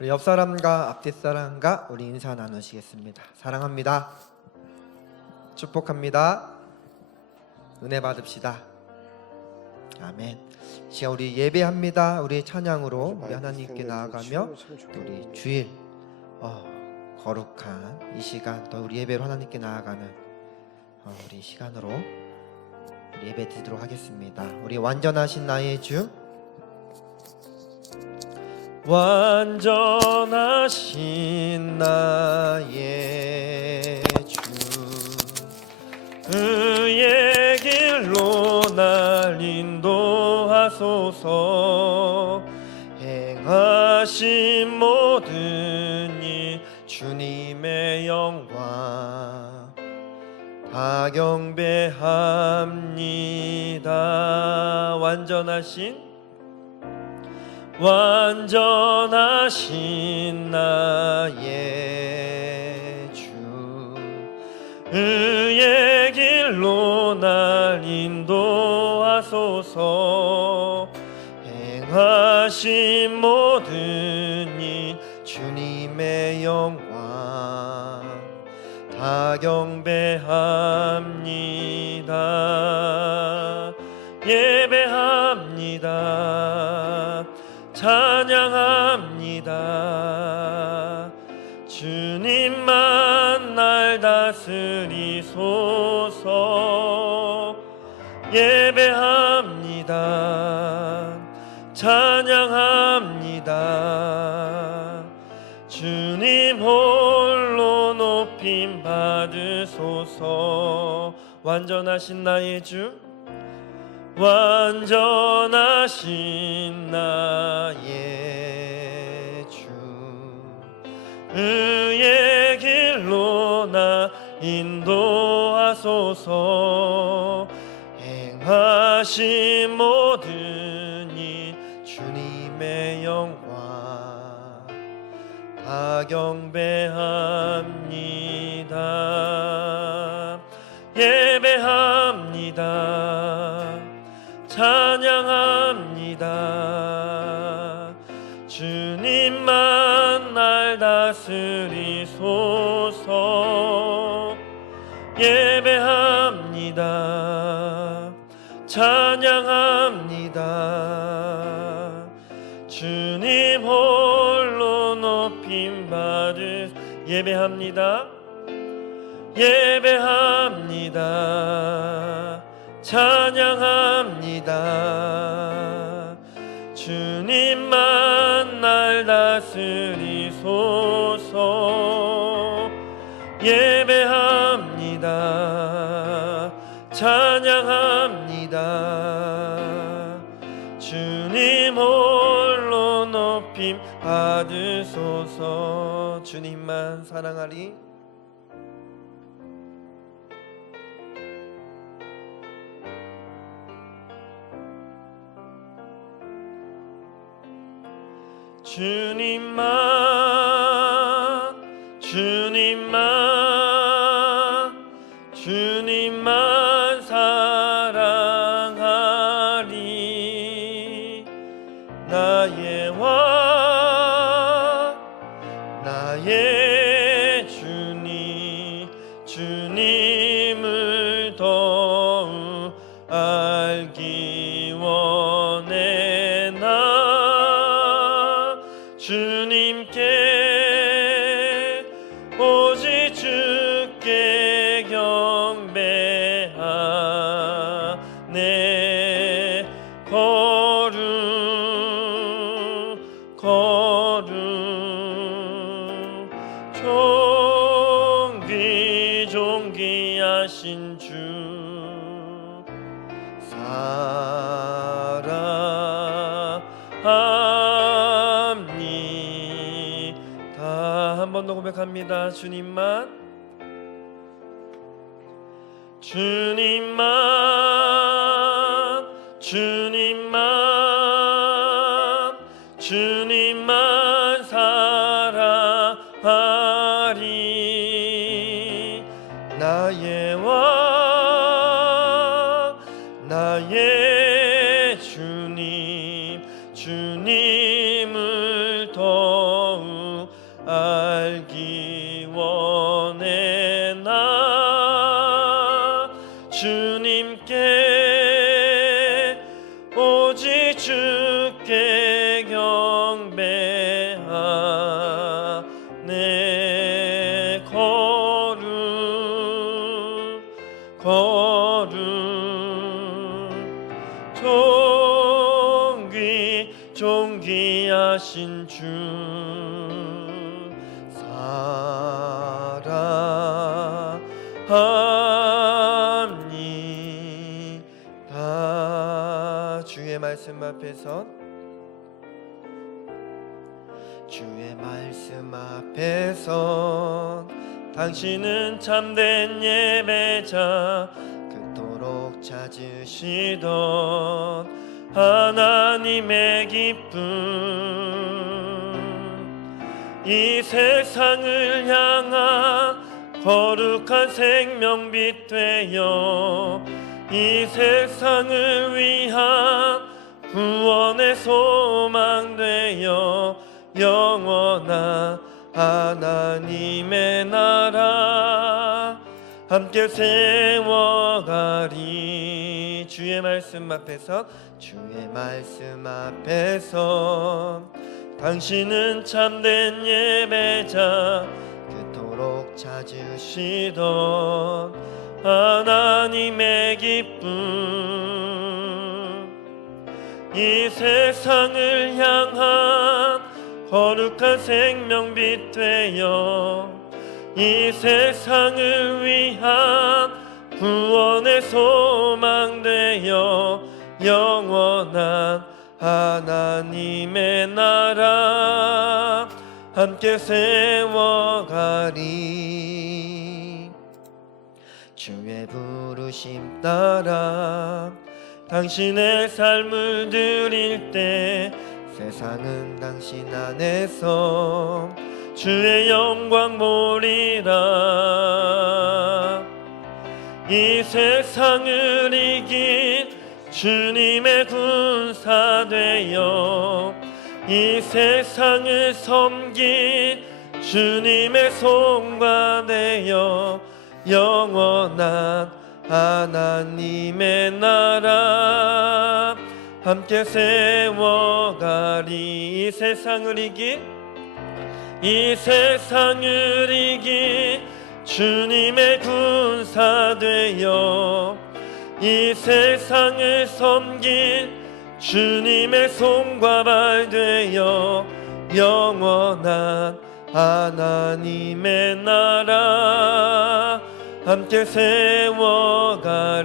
우리 옆 사람과 앞뒷 사람과 우리 인사 나누시겠습니다. 사랑합니다. 축복합니다. 은혜 받읍시다. 아멘. 시간 우리 예배합니다. 우리 찬양으로 우리 하나님께 나아가며 우리 주일 거룩한 이 시간 또 우리 예배로 하나님께 나아가는 우리 시간으로 우리 예배 드리도록 하겠습니다. 우리 완전하신 나의 주, 완전하신 나의 주, 그의 길로 날 인도하소서. 행하신 모든 일 주님의 영광 다 경배합니다. 완전하신 나의 주, 그의 길로 날 인도하소서. 행하신 모든 일 주님의 영광 다 경배합니다. 예배합니다. 찬양합니다. 주님만 날 다스리소서. 예배합니다. 찬양합니다. 주님 홀로 높임 받으소서. 완전하신 나의 주, 완전하신 나의 주, 그의 길로 나 인도하소서. 행하신 모든 일 주님의 영광 다 경배합니다. 예배합니다. 찬양합니다. 주님만 날 다스리소서. 예배합니다. 찬양합니다. 주님 홀로 높임 받으. 예배합니다. 예배합니다. 찬양합니다. 주님만 날 다스리소서. 예배합니다. 찬양합니다. 주님 홀로 높임 받으소서. 주님만 사랑하리. 주님만 사랑하리. 나의 왕 나의 주님, 주님을 더욱 알기 원해. 나 주님께 오직 주께 경배하네. 거룩 존귀하신 주 사랑합니다. 한 번 더 고백합니다. 주님만 사랑하리. 나의 왕 나의 주님, 주님을 더욱 알기 원해 나 주님께 오직 주께 경배하네 거룩 존귀하신 주 사랑합니다. 주의 말씀 앞에서 당신은 참된 예배자 그토록 찾으시던 하나님의 기쁨 이 세상을 향한 거룩한 생명빛 되어 이 세상을 위한 구원의 소망 되어 영원한 하나님의 나라 함께 세워가리. 주의 말씀 앞에서 당신은 참된 예배자 그토록 찾으시던 하나님의 기쁨 이 세상을 향한 거룩한 생명빛 되어 이 세상을 위한 구원의 소망 되어 영원한 하나님의 나라 함께 세워가리. 주의 부르심 따라 당신의 삶을 드릴 때 세상은 당신 안에서 주의 영광 보리라. 이 세상을 이긴 주님의 군사 되어 이 세상을 섬긴 주님의 손과 되어 영원한 하나님의 나라 함께 세워가리. 이 세상을 이긴 주님의 군사 되어 이 세상을 섬긴 주님의 손과 발 되어 영원한 하나님의 나라 함께 세워가리.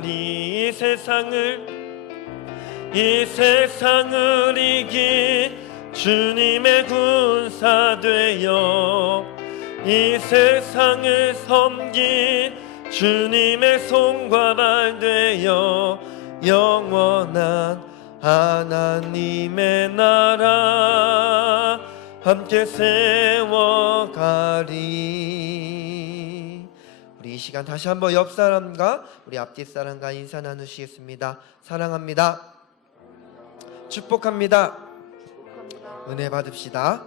이 세상을 이긴 주님의 군사 되어 이 세상을 섬긴 주님의 손과 발 되어 영원한 하나님의 나라 함께 세워가리. 우리 이 시간 다시 한번 옆 사람과 우리 앞뒤 사람과 인사 나누시겠습니다. 사랑합니다. 축복합니다. 은혜 받읍시다.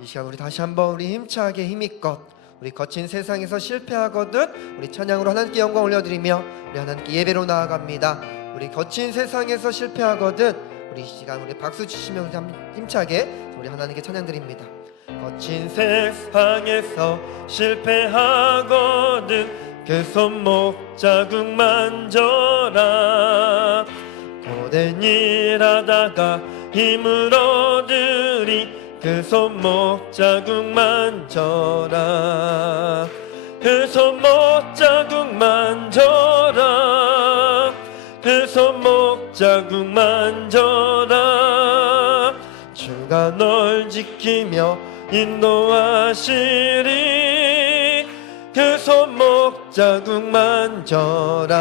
이 시간 우리 다시 한번 우리 힘차게 힘있껏 우리 거친 세상에서 실패하거든 우리 찬양으로 하나님께 영광 올려드리며 우리 하나님께 예배로 나아갑니다. 우리 거친 세상에서 실패하거든 우리 이 시간 우리 박수 치시며 힘차게 우리 하나님께 찬양 드립니다. 거친 세상에서 실패하거든 그 손목 자국 만져라. 고된 일 하다가 힘을 얻으리 그 손목 자국 만져라. 그 손목 자국 만져라. 그 손목 자국 만져라. 주가 널 지키며 인도하시리. 그 손목 자국 만져라.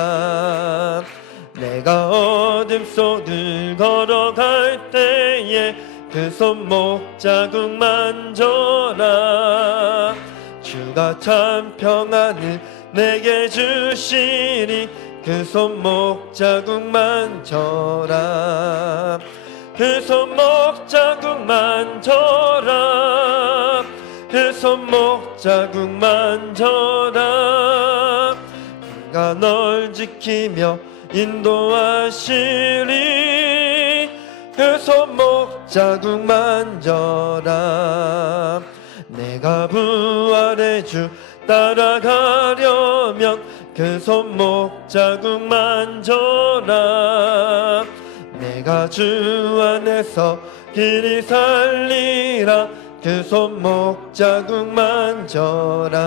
내가 어둠 속을 걸어갈 때에 그 손목 자국 만져라. 주가 참 평안을 내게 주시리. 그 손목 자국 만져라. 그 손목 자국 만져라. 그 손목 자국 만져라. 그가 널 지키며 인도하시리. 그 손목 자국 만져라. 내가 부활의 주 따라가려면 그 손목 자국 만져라. 내가 주 안에서 길이 살리라. 그 손목 자국 만져라.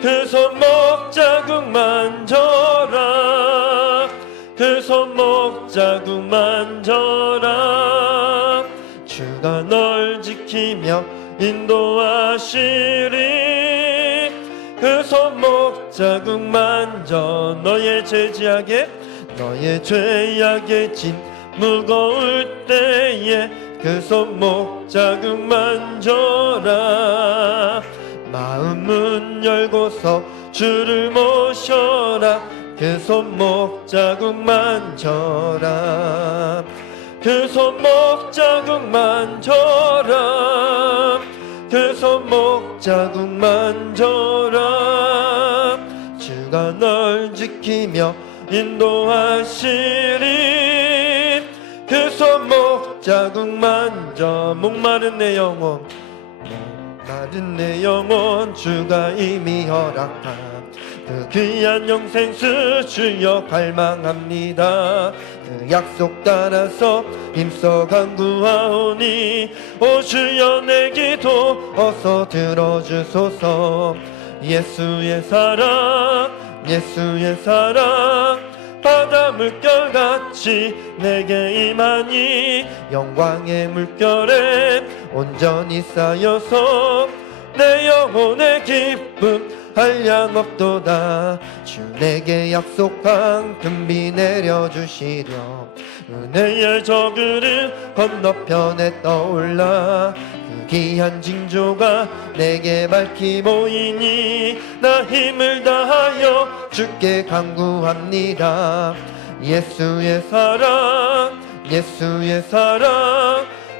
그 손목 자국 만져라. 그 손목 자국 만져라. 주가 널 지키며 인도하시리. 그 손목 자국 만져 너의 죄악의 짐 무거울 때에 그 손목 자국 만져라. 마음 문 열고서 주를 모셔라. 그 손목 자국 만져라. 그 손목 자국 만져라. 그 손목 자국 만져라. 주가 널 지키며 인도하시리. 그 손목 자국 만져 목마른 내 영혼 주가 이미 허락한 그 귀한 영생수 주여 갈망합니다. 그 약속 따라서 힘써 간구하오니 오 주여 내 기도 어서 들어주소서. 예수의 사랑 바다 물결같이 내게 임하니 영광의 물결에 온전히 쌓여서 내 영혼의 기쁨 한량없도다. 주 내게 약속한 금비 내려주시려. 은혜의 저그를 건너편에 떠올라. 그 귀한 징조가 내게 밝히 보이니 나 힘을 다하여 주께 간구합니다. 예수의 사랑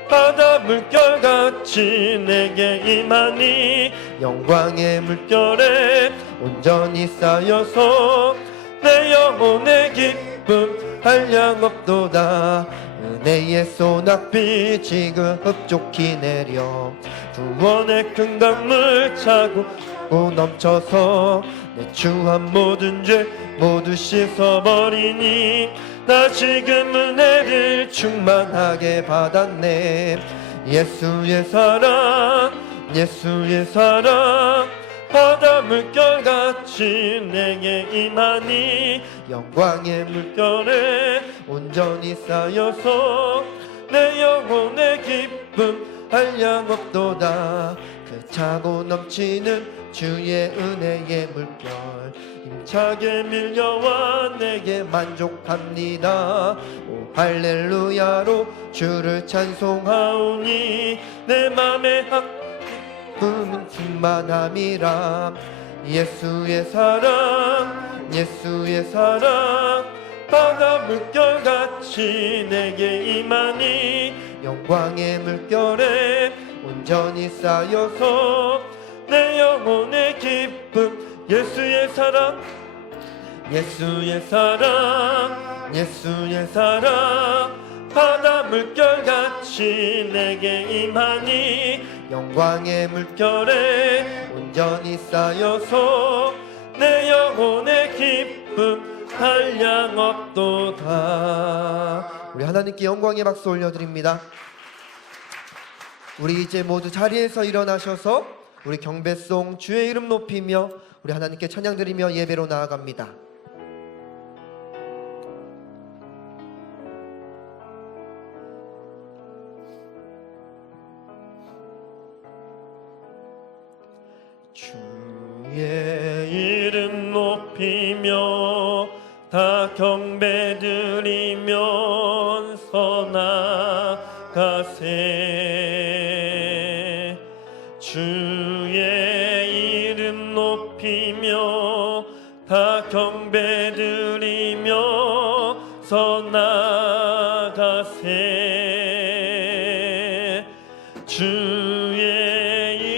바다 물결같이 내게 임하니 영광의 물결에 온전히 쌓여서 내 영혼의 기쁨 한량없도다. 은혜의 소낙비 지금 흡족히 내려 구원의 큰 강물 차고 넘쳐서 내 추한 모든 죄 모두 씻어버리니 나 지금 은혜를 충만하게 받았네. 예수의 사랑 바다 물결같이 내게 임하니 영광의 물결에 온전히 쌓여서 내 영혼의 기쁨 한량없도다. 그 차고 넘치는 주의 은혜의 물결 힘차게 밀려와 내게 만족합니다. 오 할렐루야로 주를 찬송하오니 내 맘에 기쁨은 충만함이라. 예수의 사랑 바다 물결같이 내게 임하니 영광의 물결에 온전히 쌓여서 내 영혼의 기쁨 예수의 사랑 바다 물결같이 내게 임하니 영광의 물결에 온전히 쌓여서 내 영혼의 기쁨 한량없도다. 우리 하나님께 영광의 박수 올려드립니다. 우리 이제 모두 자리에서 일어나셔서 우리 경배송 주의 이름 높이며 우리 하나님께 찬양드리며 예배로 나아갑니다. 주의 이름 높이며 다 경배드리면서 나가세. 주의 이름 높이며 다 경배드리면서 나가세. 주의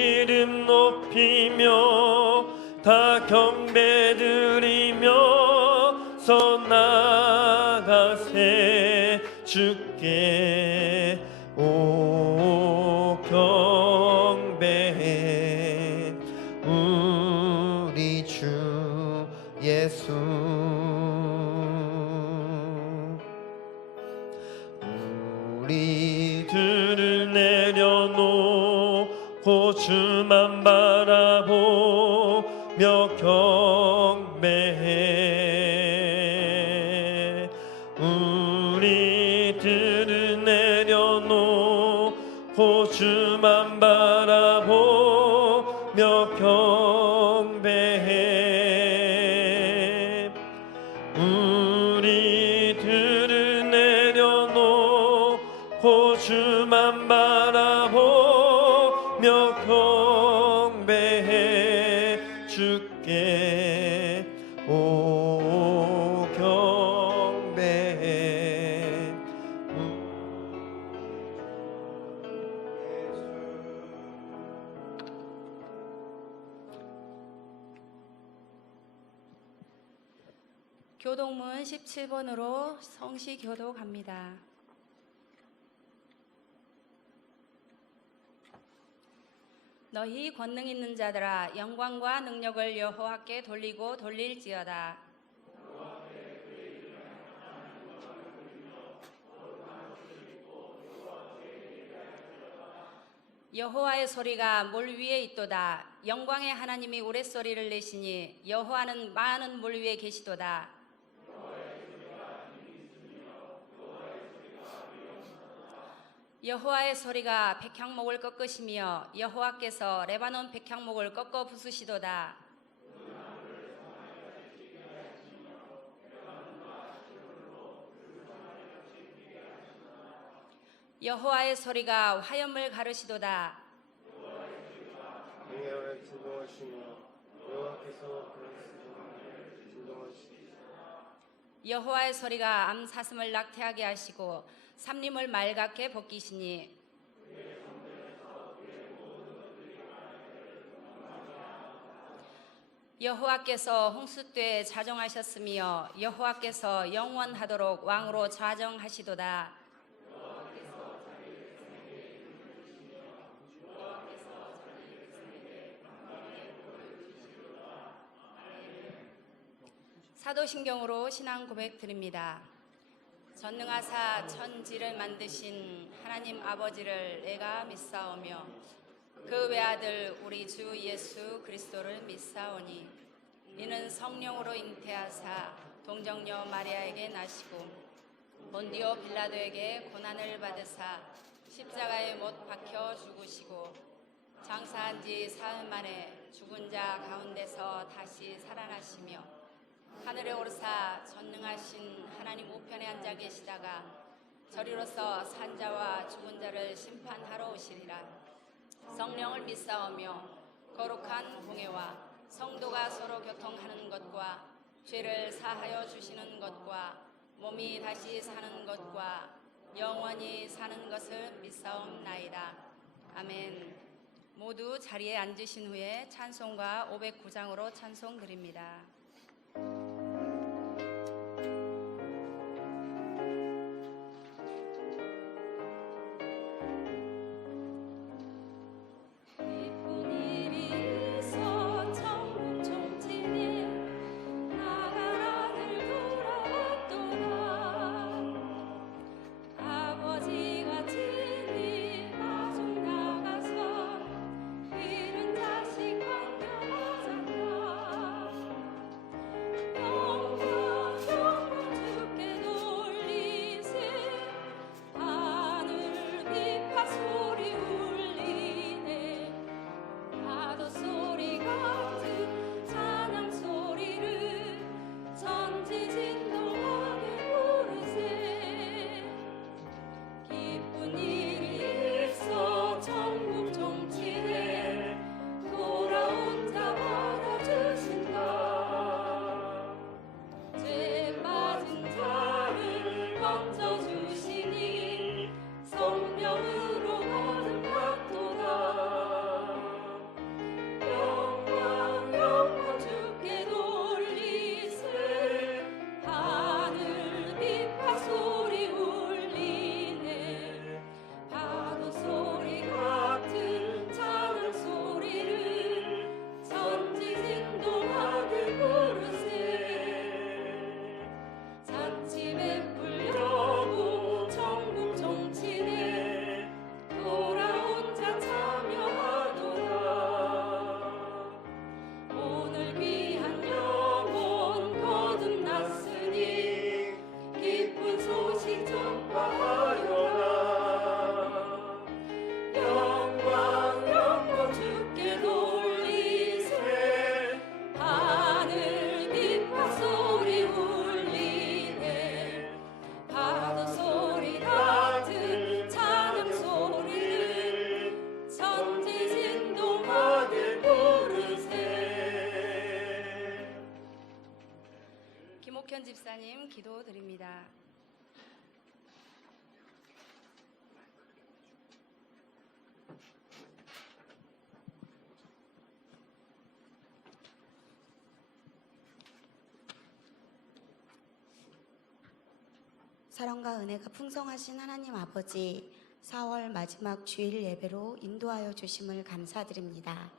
경배드리면서 나가세 주께 오 경배해 우리 주 예수 우리들을 내려놓고 주만 바라보며 경배해 우리들을 내려놓고 주만 바라보며 경배해 우리들을 내려놓고 주만 바라보며 경배해 주께 오 경배해 교동문 17번으로 성시교도 갑니다. 너희 권능 있는 자들아 영광과 능력을 여호와께 돌리고 돌릴지어다. 여호와의 소리가 물 위에 있도다. 영광의 하나님이 우레소리를 내시니 여호와는 많은 물 위에 계시도다. 여호와의 소리가 백향목을 꺾으시며 여호와께서 레바논 백향목을 꺾어 부수시도다. 여호와의 소리가 화염을 가르시도다. 능력을 진동하시며 여호와께서 그리스도를 진동하시리라. 여호와의 소리가 암사슴을 낙태하게 하시고 삼림을 맑게 벗기시니 여호와께서 홍수때에 자정하셨으며 여호와께서 영원하도록 왕으로 자정하시도다. 사도신경으로 신앙 고백 드립니다. 전능하사 천지를 만드신 하나님 아버지를 내가 믿사오며 그 외아들 우리 주 예수 그리스도를 믿사오니 이는 성령으로 잉태하사 동정녀 마리아에게 나시고 본디오 빌라도에게 고난을 받으사 십자가에 못 박혀 죽으시고 장사한 지 사흘 만에 죽은 자 가운데서 다시 살아나시며 하늘에 오르사 전능하신 하나님 우편에 앉아 계시다가 저리로서 산자와 죽은 자를 심판하러 오시리라. 성령을 믿사오며 거룩한 공회와 성도가 서로 교통하는 것과 죄를 사하여 주시는 것과 몸이 다시 사는 것과 영원히 사는 것을 믿사옵나이다. 아멘. 모두 자리에 앉으신 후에 찬송가 509장으로 찬송 드립니다. 말씀 기도드립니다. 사랑과 은혜가 풍성하신 하나님 아버지, 4월 마지막 주일 예배로 인도하여 주심을 감사드립니다.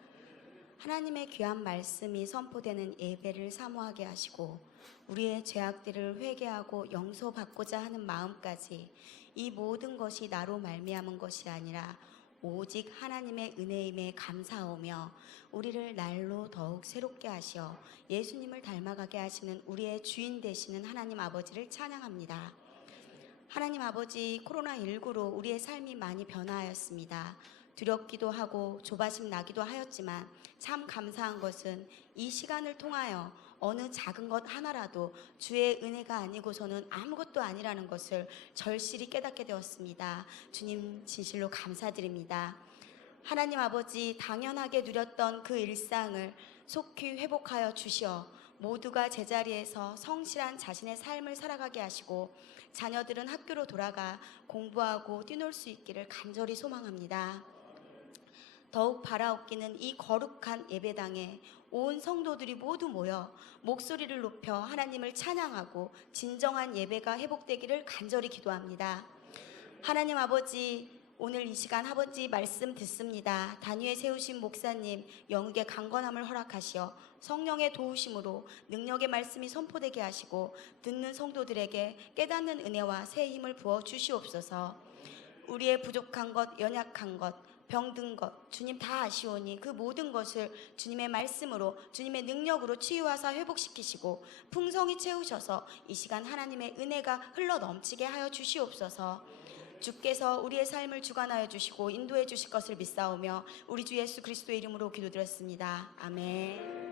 하나님의 귀한 말씀이 선포되는 예배를 사모하게 하시고 우리의 죄악들을 회개하고 용서받고자 하는 마음까지 이 모든 것이 나로 말미암은 것이 아니라 오직 하나님의 은혜임에 감사하오며 우리를 날로 더욱 새롭게 하시어 예수님을 닮아가게 하시는 우리의 주인 되시는 하나님 아버지를 찬양합니다. 하나님 아버지, 코로나19로 우리의 삶이 많이 변화하였습니다. 두렵기도 하고 조바심 나기도 하였지만 참 감사한 것은 이 시간을 통하여 어느 작은 것 하나라도 주의 은혜가 아니고서는 아무것도 아니라는 것을 절실히 깨닫게 되었습니다. 주님 진실로 감사드립니다. 하나님 아버지, 당연하게 누렸던 그 일상을 속히 회복하여 주시어 모두가 제자리에서 성실한 자신의 삶을 살아가게 하시고 자녀들은 학교로 돌아가 공부하고 뛰놀 수 있기를 간절히 소망합니다. 더욱 바라옵기는 이 거룩한 예배당에 온 성도들이 모두 모여 목소리를 높여 하나님을 찬양하고 진정한 예배가 회복되기를 간절히 기도합니다. 하나님 아버지, 오늘 이 시간 아버지 말씀 듣습니다. 단위에 세우신 목사님 영육의 강건함을 허락하시어 성령의 도우심으로 능력의 말씀이 선포되게 하시고 듣는 성도들에게 깨닫는 은혜와 새 힘을 부어 주시옵소서. 우리의 부족한 것, 연약한 것, 병든 것 주님 다 아시오니 그 모든 것을 주님의 말씀으로 주님의 능력으로 치유하사 회복시키시고 풍성히 채우셔서 이 시간 하나님의 은혜가 흘러 넘치게 하여 주시옵소서. 주께서 우리의 삶을 주관하여 주시고 인도해 주실 것을 믿사오며 우리 주 예수 그리스도의 이름으로 기도드렸습니다. 아멘.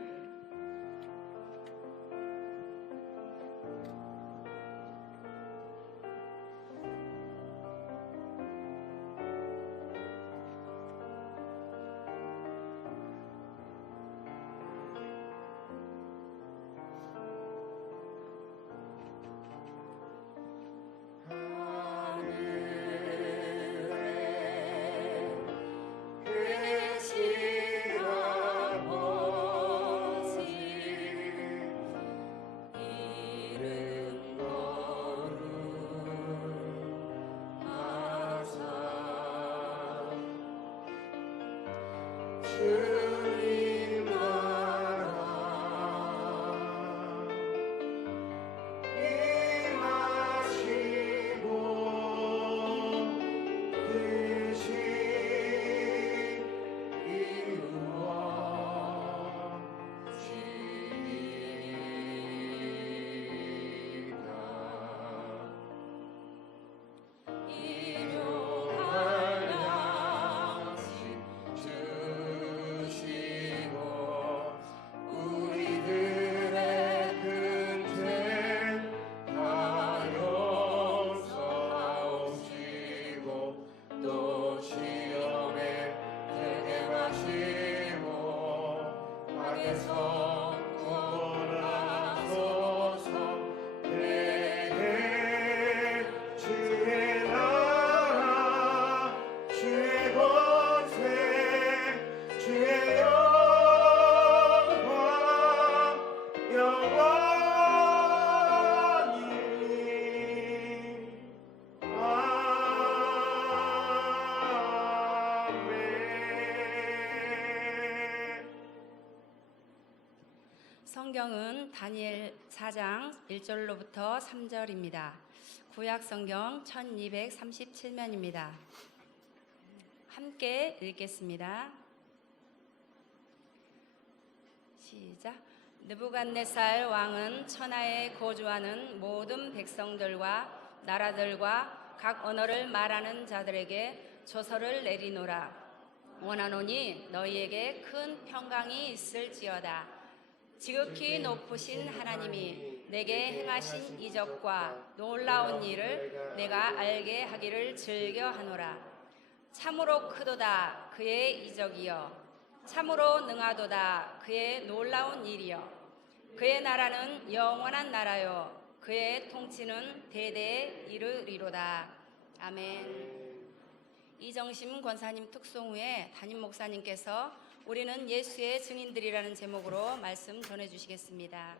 주님 나라 임하시고 뜻이 성경은 다니엘 4장 1절로부터 3절입니다. 구약 성경 1237면입니다. 함께 읽겠습니다. 시작. 느부갓네살 왕은 천하에 거주하는 모든 백성들과 나라들과 각 언어를 말하는 자들에게 조서를 내리노라. 원하노니 너희에게 큰 평강이 있을지어다. 지극히 높으신 하나님이 내게 행하신 이적과 놀라운 일을 내가 알게 하기를 즐겨하노라. 참으로 크도다 그의 이적이여, 참으로 능하도다 그의 놀라운 일이여. 그의 나라는 영원한 나라요, 그의 통치는 대대에 이르리로다. 아멘. 이정심 권사님 특송 후에 담임 목사님께서 우리는 예수의 증인들이라는 제목으로 말씀 전해주시겠습니다.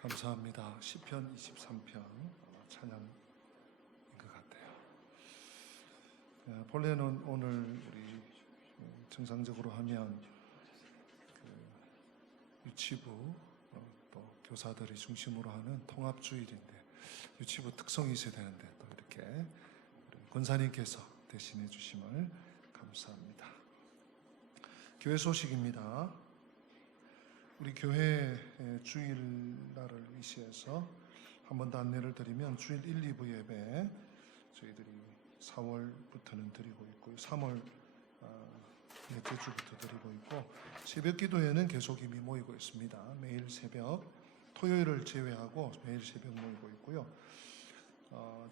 감사합니다. 시편 23편 찬양인 것 같아요. 본래는 오늘 우리 정상적으로 하면 유치부 또 교사들이 중심으로 하는 통합주일인데 유치부 특성이 있어야 되는데 또 이렇게 우리 권사님께서 대신해 주심을 감사합니다. 교회 소식입니다. 우리 교회 주일날을 위시해서 한 번 더 안내를 드리면 주일 1, 2부 예배 저희들이 4월부터는 드리고 있고요. 3월 넷째 주부터 드리고 있고 새벽 기도회는 계속 이미 모이고 있습니다. 매일 새벽 토요일을 제외하고 매일 새벽 모이고 있고요.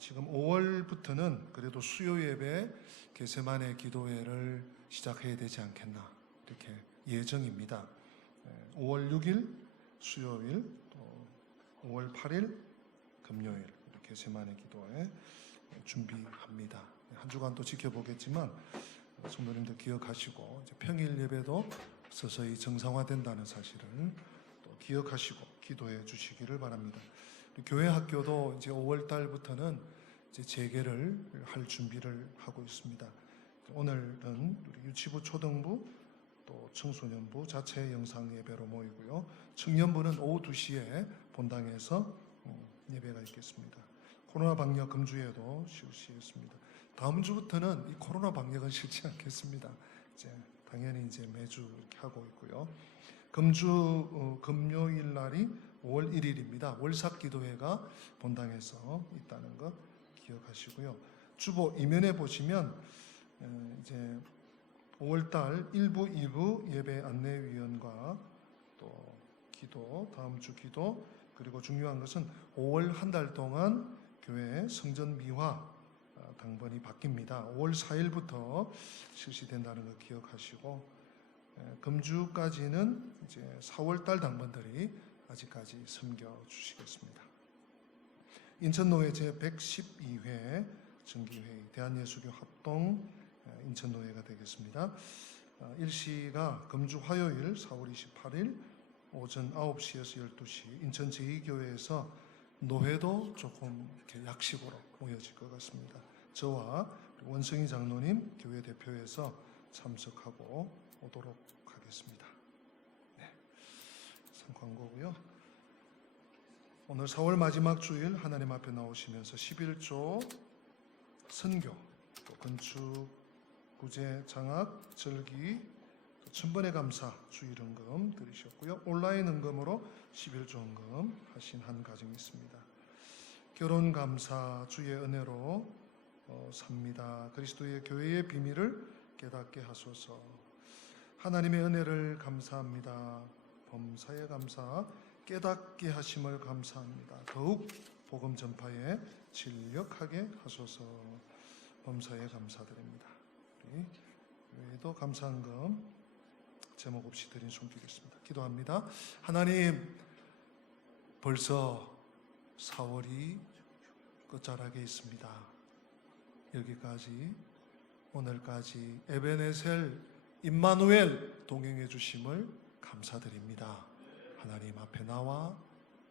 지금 5월부터는 그래도 수요 예배 게세마네 기도회를 시작해야 되지 않겠나 이렇게 예정입니다. 5월 6일 수요일 또 5월 8일 금요일 이렇게 게세마네 기도회 준비합니다. 한 주간 또 지켜보겠지만 성도님들 기억하시고 이제 평일 예배도 서서히 정상화된다는 사실을 또 기억하시고 기도해 주시기를 바랍니다. 교회 학교도 이제 5월 달부터는 이제 재개를 할 준비를 하고 있습니다. 오늘은 우리 유치부, 초등부, 또 청소년부 자체 영상 예배로 모이고요. 청년부는 오후 2시에 본당에서 예배가 있겠습니다. 코로나 방역 금주에도 실시했습니다. 다음 주부터는 이 코로나 방역은 실지 않겠습니다. 이제 당연히 이제 매주 이렇게 하고 있고요. 금주 금요일 날이 5월 1일입니다. 월삭 기도회가 본당에서 있다는 것 기억하시고요. 주보 이면에 보시면 이제 5월달 1부, 2부 예배 안내위원과 또 기도, 다음 주 기도, 그리고 중요한 것은 5월 한 달 동안 교회 성전 미화 당번이 바뀝니다. 5월 4일부터 실시된다는 거 기억하시고, 금주까지는 이제 4월달 당번들이 아직까지 섬겨 주시겠습니다. 인천노회 제112회 정기회의 대한예수교 합동 인천노회가 되겠습니다. 일시가 금주 화요일 4월 28일 오전 9시에서 12시 인천 제2교회에서 노회도 조금 이렇게 약식으로 모여질 것 같습니다. 저와 원성희 장로님 교회 대표에서 참석하고 오도록 하겠습니다. 네, 광고고요. 오늘 4월 마지막 주일 하나님 앞에 나오시면서 11조 선교, 또 건축, 구제, 장학, 절기, 또 천번의 감사 주일헌금 드리셨고요. 온라인 헌금으로 11조 헌금 하신 한 가정이 있습니다. 결혼 감사 주의 은혜로 삽니다. 그리스도의 교회의 비밀을 깨닫게 하소서. 하나님의 은혜를 감사합니다. 범사에 감사, 깨닫게 하심을 감사합니다. 더욱 복음 전파에 진력하게 하소서. 범사에 감사드립니다. 우리 외에도 감사헌금 제목 없이 드린 손기겠습니다. 기도합니다. 하나님, 벌써 4월이 끝자락에 있습니다. 여기까지, 오늘까지 에베네셀 임마누엘 동행해 주심을 감사드립니다. 하나님 앞에 나와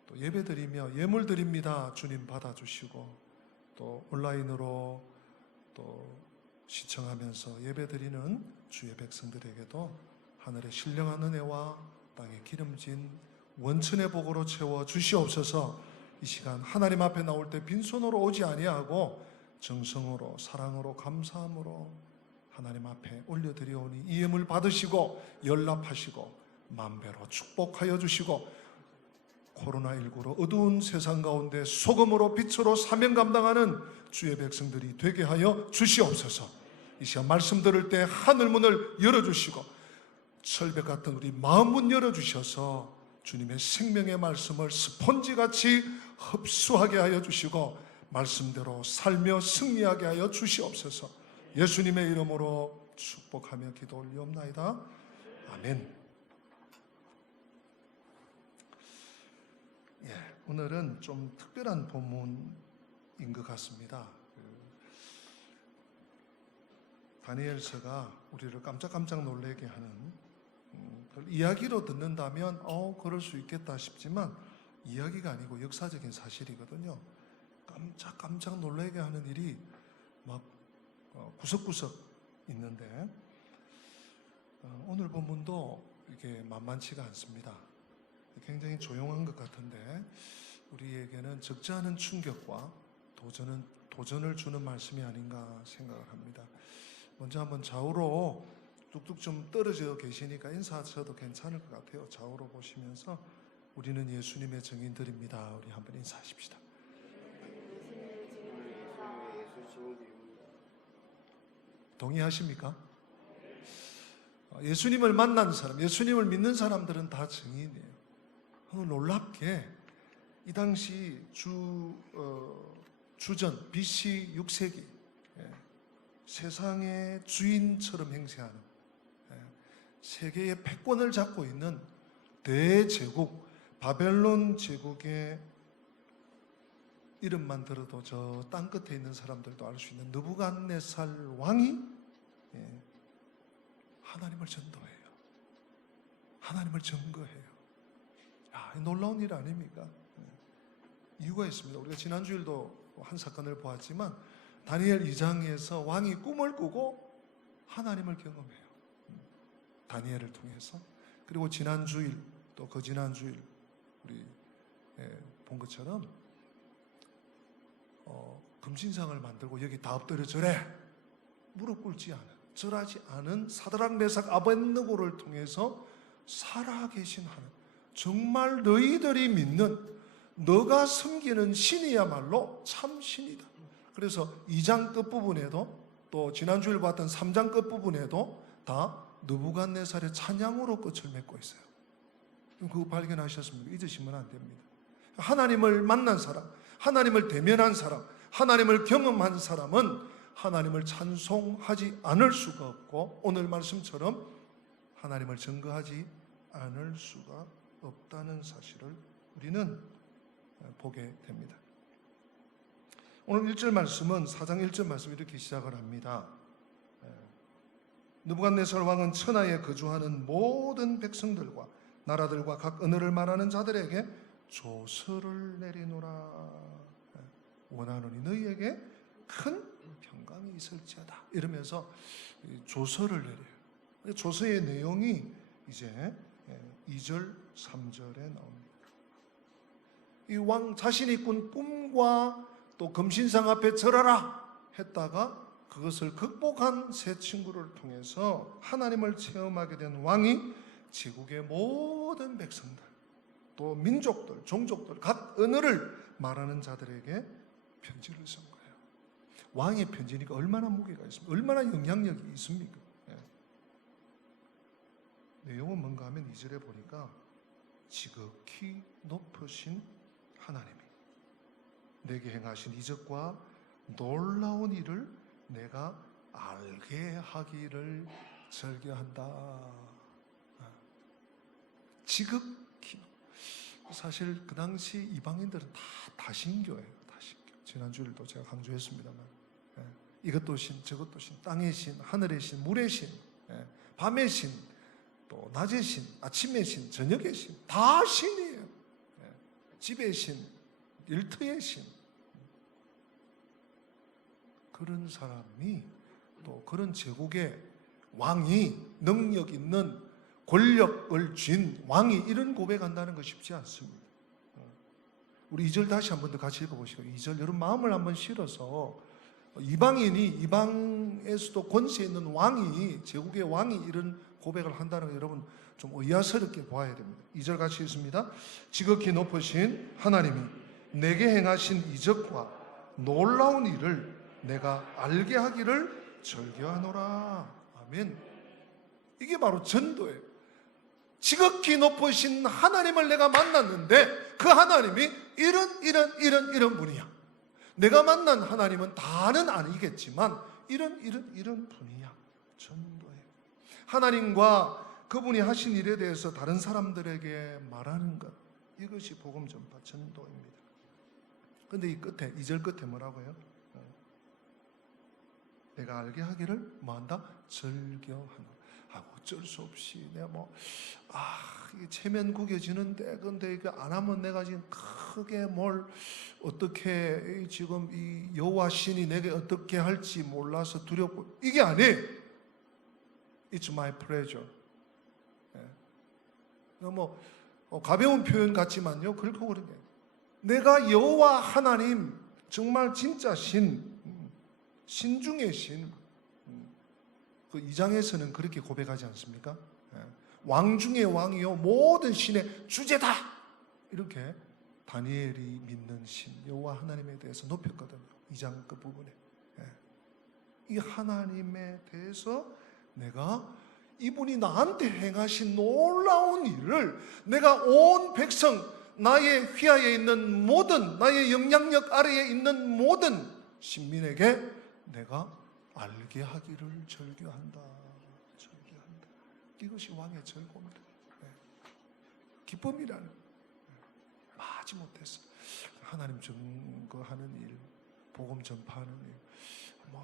또 예배드리며 예물 드립니다. 주님 받아주시고, 또 온라인으로 또 시청하면서 예배드리는 주의 백성들에게도 하늘의 신령한 은혜와 땅의 기름진 원천의 복으로 채워 주시옵소서. 이 시간 하나님 앞에 나올 때 빈손으로 오지 아니하고 정성으로, 사랑으로, 감사함으로 하나님 앞에 올려드리오니 이 예물 받으시고 연락하시고 만배로 축복하여 주시고, 코로나19로 어두운 세상 가운데 소금으로 빛으로 사명 감당하는 주의 백성들이 되게 하여 주시옵소서. 이 시간 말씀 들을 때 하늘문을 열어주시고 철벽 같은 우리 마음문 열어주셔서 주님의 생명의 말씀을 스폰지같이 흡수하게 하여 주시고 말씀대로 살며 승리하게 하여 주시옵소서. 예수님의 이름으로 축복하며 기도 올리옵나이다. 아멘. 오늘은 좀 특별한 본문인 것 같습니다. 다니엘서가 우리를 깜짝깜짝 놀라게 하는 이야기로 듣는다면 그럴 수 있겠다 싶지만 이야기가 아니고 역사적인 사실이거든요. 깜짝깜짝 놀라게 하는 일이 막 구석구석 있는데 오늘 본문도 이게 만만치가 않습니다. 굉장히 조용한 것 같은데 우리에게는 적지 않은 충격과 도전을 주는 말씀이 아닌가 생각을 합니다. 먼저 한번 좌우로 뚝뚝 좀 떨어져 계시니까 인사하셔도 괜찮을 것 같아요. 좌우로 보시면서 우리는 예수님의 증인들입니다. 우리 한번 인사하십시다. 동의하십니까? 예수님을 만난 사람, 예수님을 믿는 사람들은 다 증인이에요. 놀랍게 이 당시 주전 BC 6세기 세상의 주인처럼 행세하는 세계의 패권을 잡고 있는 대제국 바벨론 제국의 이름만 들어도 저 땅 끝에 있는 사람들도 알 수 있는 느부갓네살 왕이 하나님을 전도해요. 하나님을 증거해요. 놀라운 일 아닙니까? 이유가 있습니다. 우리가 지난 주일도 한 사건을 보았지만 다니엘 2장에서 왕이 꿈을 꾸고 하나님을 경험해요. 다니엘을 통해서. 그리고 지난 주일 또 그 지난 주일 우리 본 것처럼 금신상을 만들고 여기 다 엎드려 절해, 무릎 꿇지 않은, 절하지 않은 사드락 메삭 아벳느고를 통해서 살아계신 하나님, 정말 너희들이 믿는 너가 섬기는 신이야말로 참 신이다. 그래서 2장 끝부분에도 또 지난주일 봤던 3장 끝부분에도 다 느부갓네살의 찬양으로 끝을 맺고 있어요. 그거 발견하셨습니까? 잊으시면 안 됩니다. 하나님을 만난 사람, 하나님을 대면한 사람, 하나님을 경험한 사람은 하나님을 찬송하지 않을 수가 없고, 오늘 말씀처럼 하나님을 증거하지 않을 수가 없다는 사실을 우리는 보게 됩니다. 오늘 1절 말씀은 4장 1절 말씀 이렇게 시작을 합니다. 느부갓네살 왕은 천하에 거주하는 모든 백성들과 나라들과 각 언어를 말하는 자들에게 조서를 내리노라. 원하노니 너희에게 큰 평강이 있을지어다. 이러면서 조서를 내려요. 조서의 내용이 이제 2절, 3절에 나옵니다. 이 왕 자신이 꾼 꿈과 또 금신상 앞에 절하라 했다가 그것을 극복한 세 친구를 통해서 하나님을 체험하게 된 왕이 제국의 모든 백성들, 또 민족들, 종족들, 각 언어를 말하는 자들에게 편지를 쓴 거예요. 왕의 편지니까 얼마나 무게가 있습니까? 얼마나 영향력이 있습니까? 내용은 뭔가 하면 2절에 보니까 지극히 높으신 하나님이 내게 행하신 이적과 놀라운 일을 내가 알게 하기를 절개한다. 지극히. 사실 그 당시 이방인들은 다 다신교예요. 다신교. 지난주일도 제가 강조했습니다만, 이것도 신, 저것도 신, 땅의 신, 하늘의 신, 물의 신, 밤의 신, 또 낮의 신, 아침의 신, 저녁의 신, 다 신이에요. 집의 신, 일터의 신. 그런 사람이, 또 그런 제국의 왕이, 능력 있는 권력을 쥔 왕이 이런 고백한다는 거 쉽지 않습니다. 우리 2절 다시 한 번 더 같이 읽어보시고, 2절 여러분 마음을 한번 실어서, 이방인이, 이방에서도 권세 있는 왕이, 제국의 왕이 이런 고백을 한다는 거 여러분 좀 의아스럽게 보아야 됩니다. 2절 같이 읽습니다. 지극히 높으신 하나님이 내게 행하신 이적과 놀라운 일을 내가 알게 하기를 절개하노라. 아멘. 이게 바로 전도예요. 지극히 높으신 하나님을 내가 만났는데 그 하나님이 이런 분이야. 내가 만난 하나님은 다는 아니겠지만 이런 분이야. 전도예요. 하나님과 그분이 하신 일에 대해서 다른 사람들에게 말하는 것, 이것이 복음 전파 전도입니다. 근데 이 끝에, 2절 끝에 뭐라고요? 내가 알게 하기를 뭐한다? 절개하노라. 어쩔 수 없이 내가 이게 체면 구겨지는데, 근데 이거 안 하면 내가 지금 크게 뭘 어떻게 지금 이 여호와 신이 내게 어떻게 할지 몰라서 두렵고, 이게 아니에요. It's my pleasure. 가벼운 표현 같지만요, 그렇고 그러게. 내가 여호와 하나님, 정말 진짜 신 중의 신. 그 2장에서는 그렇게 고백하지 않습니까? 왕 중의 왕이요 모든 신의 주제다. 이렇게 다니엘이 믿는 신 여호와 하나님에 대해서 높였거든요. 2장 그 부분에. 이 하나님에 대해서 내가 이분이 나한테 행하신 놀라운 일을 내가 온 백성, 나의 휘하에 있는 모든, 나의 영향력 아래에 있는 모든 신민에게 내가 알게 하기를 절개한다. 절개한다. 이것이 왕의 절고입니다. 기쁨이라는, 마지못해서 하나님 증거하는 일, 복음 전파하는 일,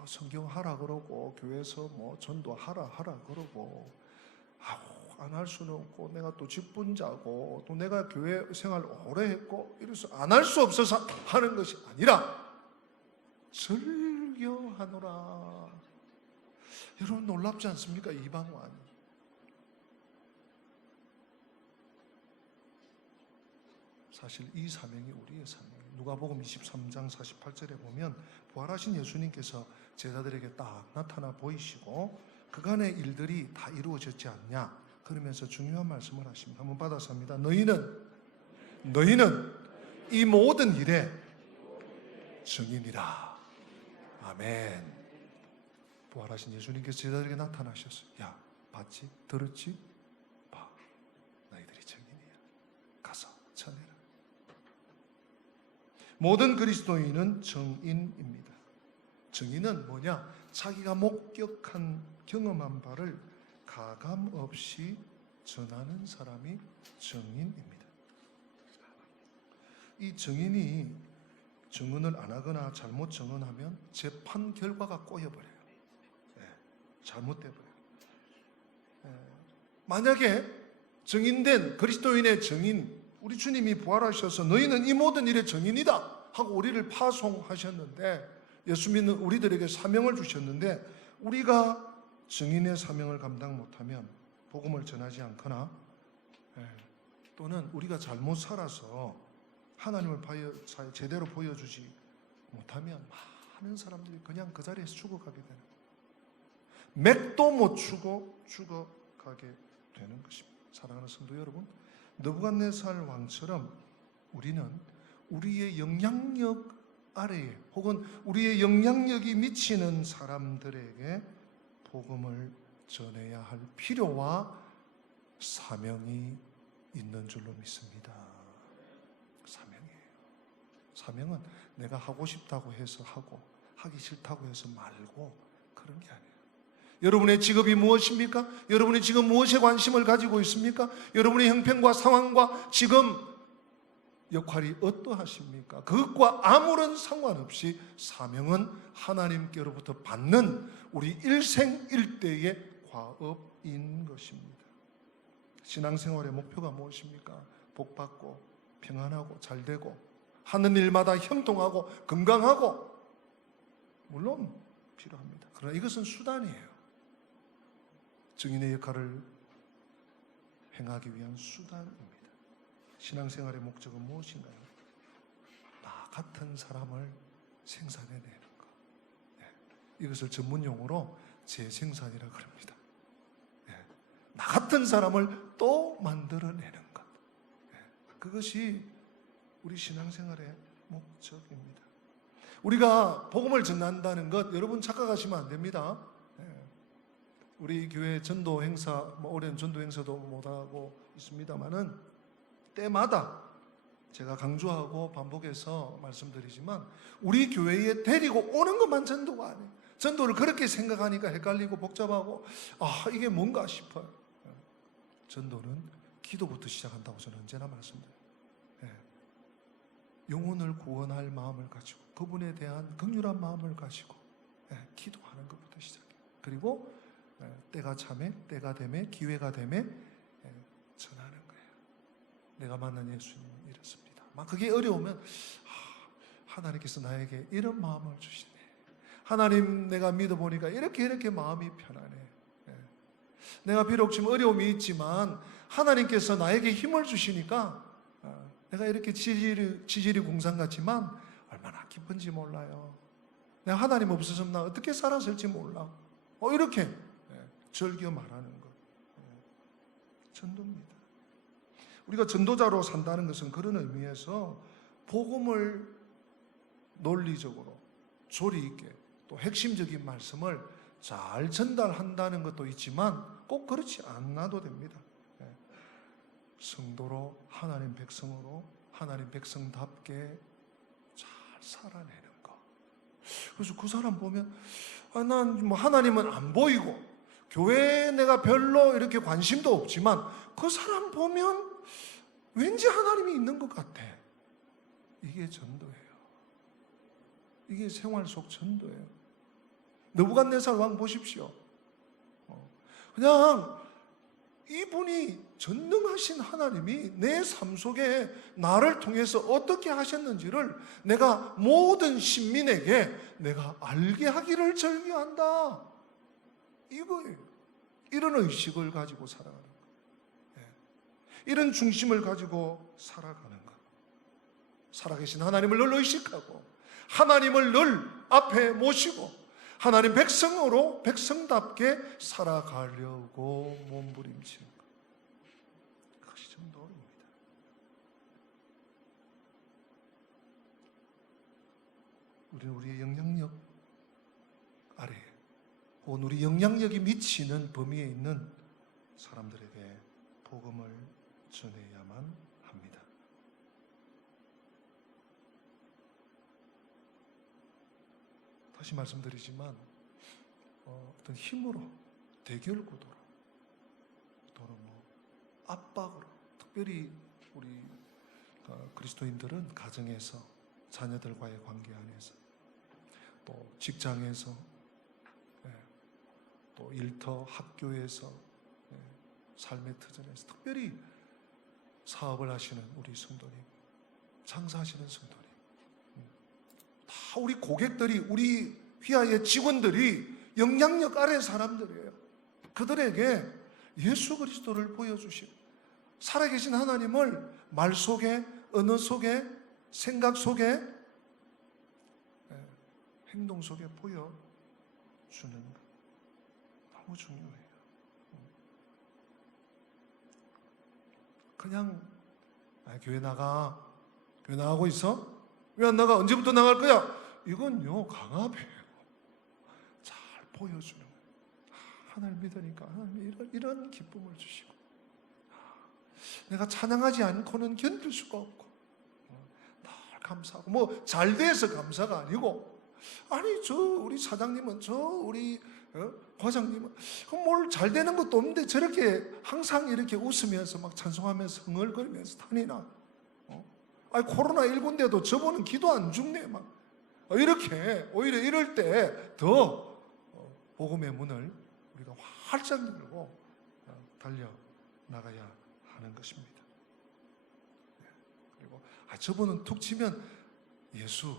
성경 하라 그러고 교회에서 전도하라 그러고 안 할 수는 없고, 내가 또 직분자고 또 내가 교회 생활 오래 했고 이래서 안 할 수 없어서 하는 것이 아니라 즐겨하노라. 여러분 놀랍지 않습니까? 이방완. 사실 이 사명이 우리의 사명이에요. 누가복음 23장 48절에 보면 부활하신 예수님께서 제자들에게 딱 나타나 보이시고 그간의 일들이 다 이루어졌지 않냐 그러면서 중요한 말씀을 하십니다. 한번 받아서 합니다. 너희는 이 모든 일의 증인이라. 아멘. 부활하신 예수님께서 제자들에게 나타나셨어요. 야, 봤지? 들었지? 봐. 너희들이 증인이야. 가서 전해라. 모든 그리스도인은 증인입니다. 증인은 뭐냐? 자기가 목격한 경험한 바를 가감 없이 전하는 사람이 증인입니다. 이 증인이 증언을 안 하거나 잘못 증언하면 재판 결과가 꼬여버려요. 잘못돼 버려요. 만약에 증인된 그리스도인의 증인, 우리 주님이 부활하셔서 너희는 이 모든 일의 증인이다 하고 우리를 파송하셨는데, 예수 믿는 우리들에게 사명을 주셨는데 우리가 증인의 사명을 감당 못하면, 복음을 전하지 않거나 또는 우리가 잘못 살아서 하나님을 제대로 보여주지 못하면 많은 사람들이 그냥 그 자리에서 죽어가게 되는 거예요. 맥도 못 추고 죽어가게 되는 것입니다. 사랑하는 성도 여러분, 느부갓네살 왕처럼 우리는 우리의 영향력 아래에 혹은 우리의 영향력이 미치는 사람들에게 복음을 전해야 할 필요와 사명이 있는 줄로 믿습니다. 사명이에요. 사명은 내가 하고 싶다고 해서 하고 하기 싫다고 해서 말고 그런 게 아니에요. 여러분의 직업이 무엇입니까? 여러분이 지금 무엇에 관심을 가지고 있습니까? 여러분의 형편과 상황과 지금 역할이 어떠하십니까? 그것과 아무런 상관없이 사명은 하나님께로부터 받는 우리 일생일대의 과업인 것입니다. 신앙생활의 목표가 무엇입니까? 복받고 평안하고 잘되고 하는 일마다 형통하고 건강하고, 물론 필요합니다. 그러나 이것은 수단이에요. 증인의 역할을 행하기 위한 수단입니다. 신앙생활의 목적은 무엇인가요? 나 같은 사람을 생산해내는 것. 이것을 전문용어로 재생산이라 그럽니다. 나 같은 사람을 또 만들어내는 것. 그것이 우리 신앙생활의 목적입니다. 우리가 복음을 전한다는 것, 여러분 착각하시면 안 됩니다. 우리 교회 전도 행사, 올해는 전도 행사도 못하고 있습니다만은 때마다 제가 강조하고 반복해서 말씀드리지만 우리 교회에 데리고 오는 것만 전도가 아니에요. 전도를 그렇게 생각하니까 헷갈리고 복잡하고 이게 뭔가 싶어요. 전도는 기도부터 시작한다고 저는 언제나 말씀드려요. 영혼을 구원할 마음을 가지고 그분에 대한 긍휼한 마음을 가지고 기도하는 것부터 시작해요. 그리고 때가 참에, 때가 되매, 기회가 되매 전하는 거예요. 내가 만난 예수님 이렇습니다. 막 그게 어려우면 하나님께서 나에게 이런 마음을 주시네. 하나님 내가 믿어보니까 이렇게 마음이 편하네. 내가 비록 지금 어려움이 있지만 하나님께서 나에게 힘을 주시니까 내가 이렇게 지질이 공상 같지만 얼마나 기쁜지 몰라요. 내가 하나님 없으면 나 어떻게 살았을지 몰라. 이렇게 즐겨 말하는 것. 전도입니다. 우리가 전도자로 산다는 것은 그런 의미에서 복음을 논리적으로 조리 있게 또 핵심적인 말씀을 잘 전달한다는 것도 있지만 꼭 그렇지 않아도 됩니다. 성도로, 하나님 백성으로, 하나님 백성답게 잘 살아내는 것. 그래서 그 사람 보면 난 뭐 하나님은 안 보이고 교회에 내가 별로 이렇게 관심도 없지만 그 사람 보면 왠지 하나님이 있는 것 같아. 이게 전도예요. 이게 생활 속 전도예요. 느부갓네살 왕 보십시오. 그냥 이분이 전능하신 하나님이 내 삶 속에 나를 통해서 어떻게 하셨는지를 내가 모든 신민에게 내가 알게 하기를 절기한다. 이거예요. 이런 의식을 가지고 살아가는 거. 이런 중심을 가지고 살아가는 것. 살아계신 하나님을 늘 의식하고 하나님을 늘 앞에 모시고 하나님 백성으로 백성답게 살아가려고 몸부림치는 것. 그것이 전도입니다. 우리는 우리의 영향력 아래 혹은 우리 영향력이 미치는 범위에 있는 사람들에게 복음을 전해야만 합니다. 다시 말씀드리지만 어떤 힘으로, 대결 구도로 또는 압박으로, 특별히 우리 그리스도인들은 가정에서 자녀들과의 관계 안에서 또 직장에서 또 일터 학교에서 삶의 터전에서 특별히 사업을 하시는 우리 성도님, 장사하시는 성도님, 다 우리 고객들이, 우리 휘하의 직원들이 영향력 아래 사람들이에요. 그들에게 예수 그리스도를 보여주시고 살아계신 하나님을 말 속에, 언어 속에, 생각 속에, 행동 속에 보여주는 것 너무 중요해요. 그냥 교회 나가고 있어? 왜 안 나가? 언제부터 나갈 거야? 이건요 강압이에요. 잘 보여주는 거예요. 하나님 믿으니까 하나님이 이런 기쁨을 주시고 내가 찬양하지 않고는 견딜 수가 없고 늘 감사하고 잘 돼서 감사가 아니고 아니 저 우리 사장님은 저 우리 과장님은 뭘 잘 되는 것도 없는데 저렇게 항상 이렇게 웃으면서 막 찬송하면서 흥얼거리면서 다니나? 아니 코로나19인데도 저분은 기도 안 죽네 막 이렇게 오히려 이럴 때 더 복음의 문을 우리가 활짝 열고 달려 나가야 하는 것입니다. 그리고 저분은 툭 치면 예수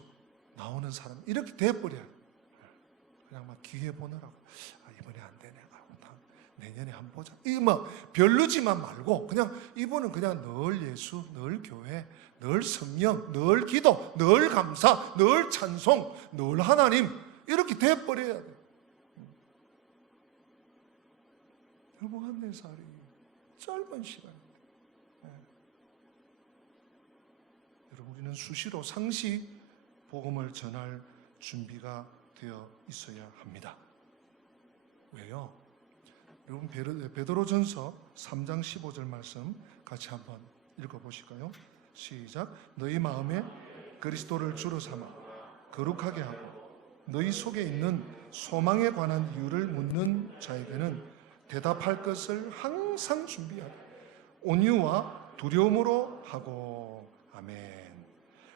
나오는 사람 이렇게 돼버려요. 그냥 막 기회 보느라고 이번에 안 되네. 내년에 한번 보자. 이거 별로지만 말고 그냥 이분은 그냥 늘 예수, 늘 교회, 늘 성령, 늘 기도, 늘 감사, 늘 찬송, 늘 하나님 이렇게 돼버려야 돼요. 여보한 4살이 짧은 시간입니다. 여러분 우리는 수시로 상시 복음을 전할 준비가 되어 있어야 합니다. 왜요? 여러분 베드로전서 3장 15절 말씀 같이 한번 읽어보실까요? 시작. 너희 마음에 그리스도를 주로 삼아 거룩하게 하고 너희 속에 있는 소망에 관한 이유를 묻는 자에게는 대답할 것을 항상 준비하라. 온유와 두려움으로 하고 아멘.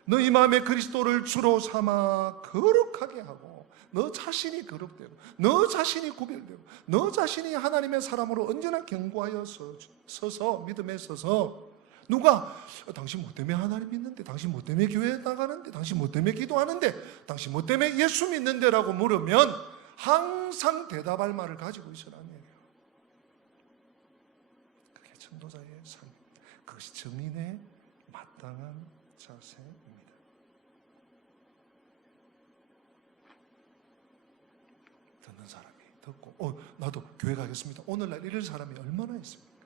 너희 마음에 그리스도를 주로 삼아 거룩하게 하고 너 자신이 거룩되고 너 자신이 구별되고 너 자신이 하나님의 사람으로 언제나 견고하여 서서 믿음에 서서 누가 당신 뭐 때문에 하나님 믿는데 당신 뭐 때문에 교회 나가는데 당신 뭐 때문에 기도하는데 당신 뭐 때문에 예수 믿는데 라고 물으면 항상 대답할 말을 가지고 있으라는 얘기예요. 그게 전도자의 삶, 그것이 정인의 마땅한 자세입니다. 듣는 사람이 듣고 나도 교회 가겠습니다. 오늘날 이럴 사람이 얼마나 있습니까?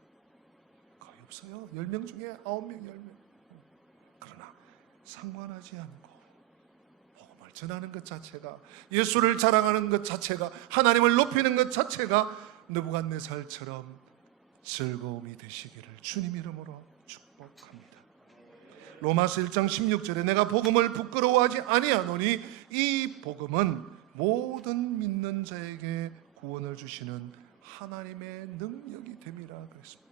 거의 없어요. 10명 중에 9명, 10명. 그러나 상관하지 않고 복음을 전하는 것 자체가, 예수를 자랑하는 것 자체가, 하나님을 높이는 것 자체가 느부갓네살처럼 즐거움이 되시기를 주님 이름으로 축복합니다. 로마서 1장 16절에 내가 복음을 부끄러워하지 아니하노니 이 복음은 모든 믿는 자에게 구원을 주시는 하나님의 능력이 됨이라 그랬습니다.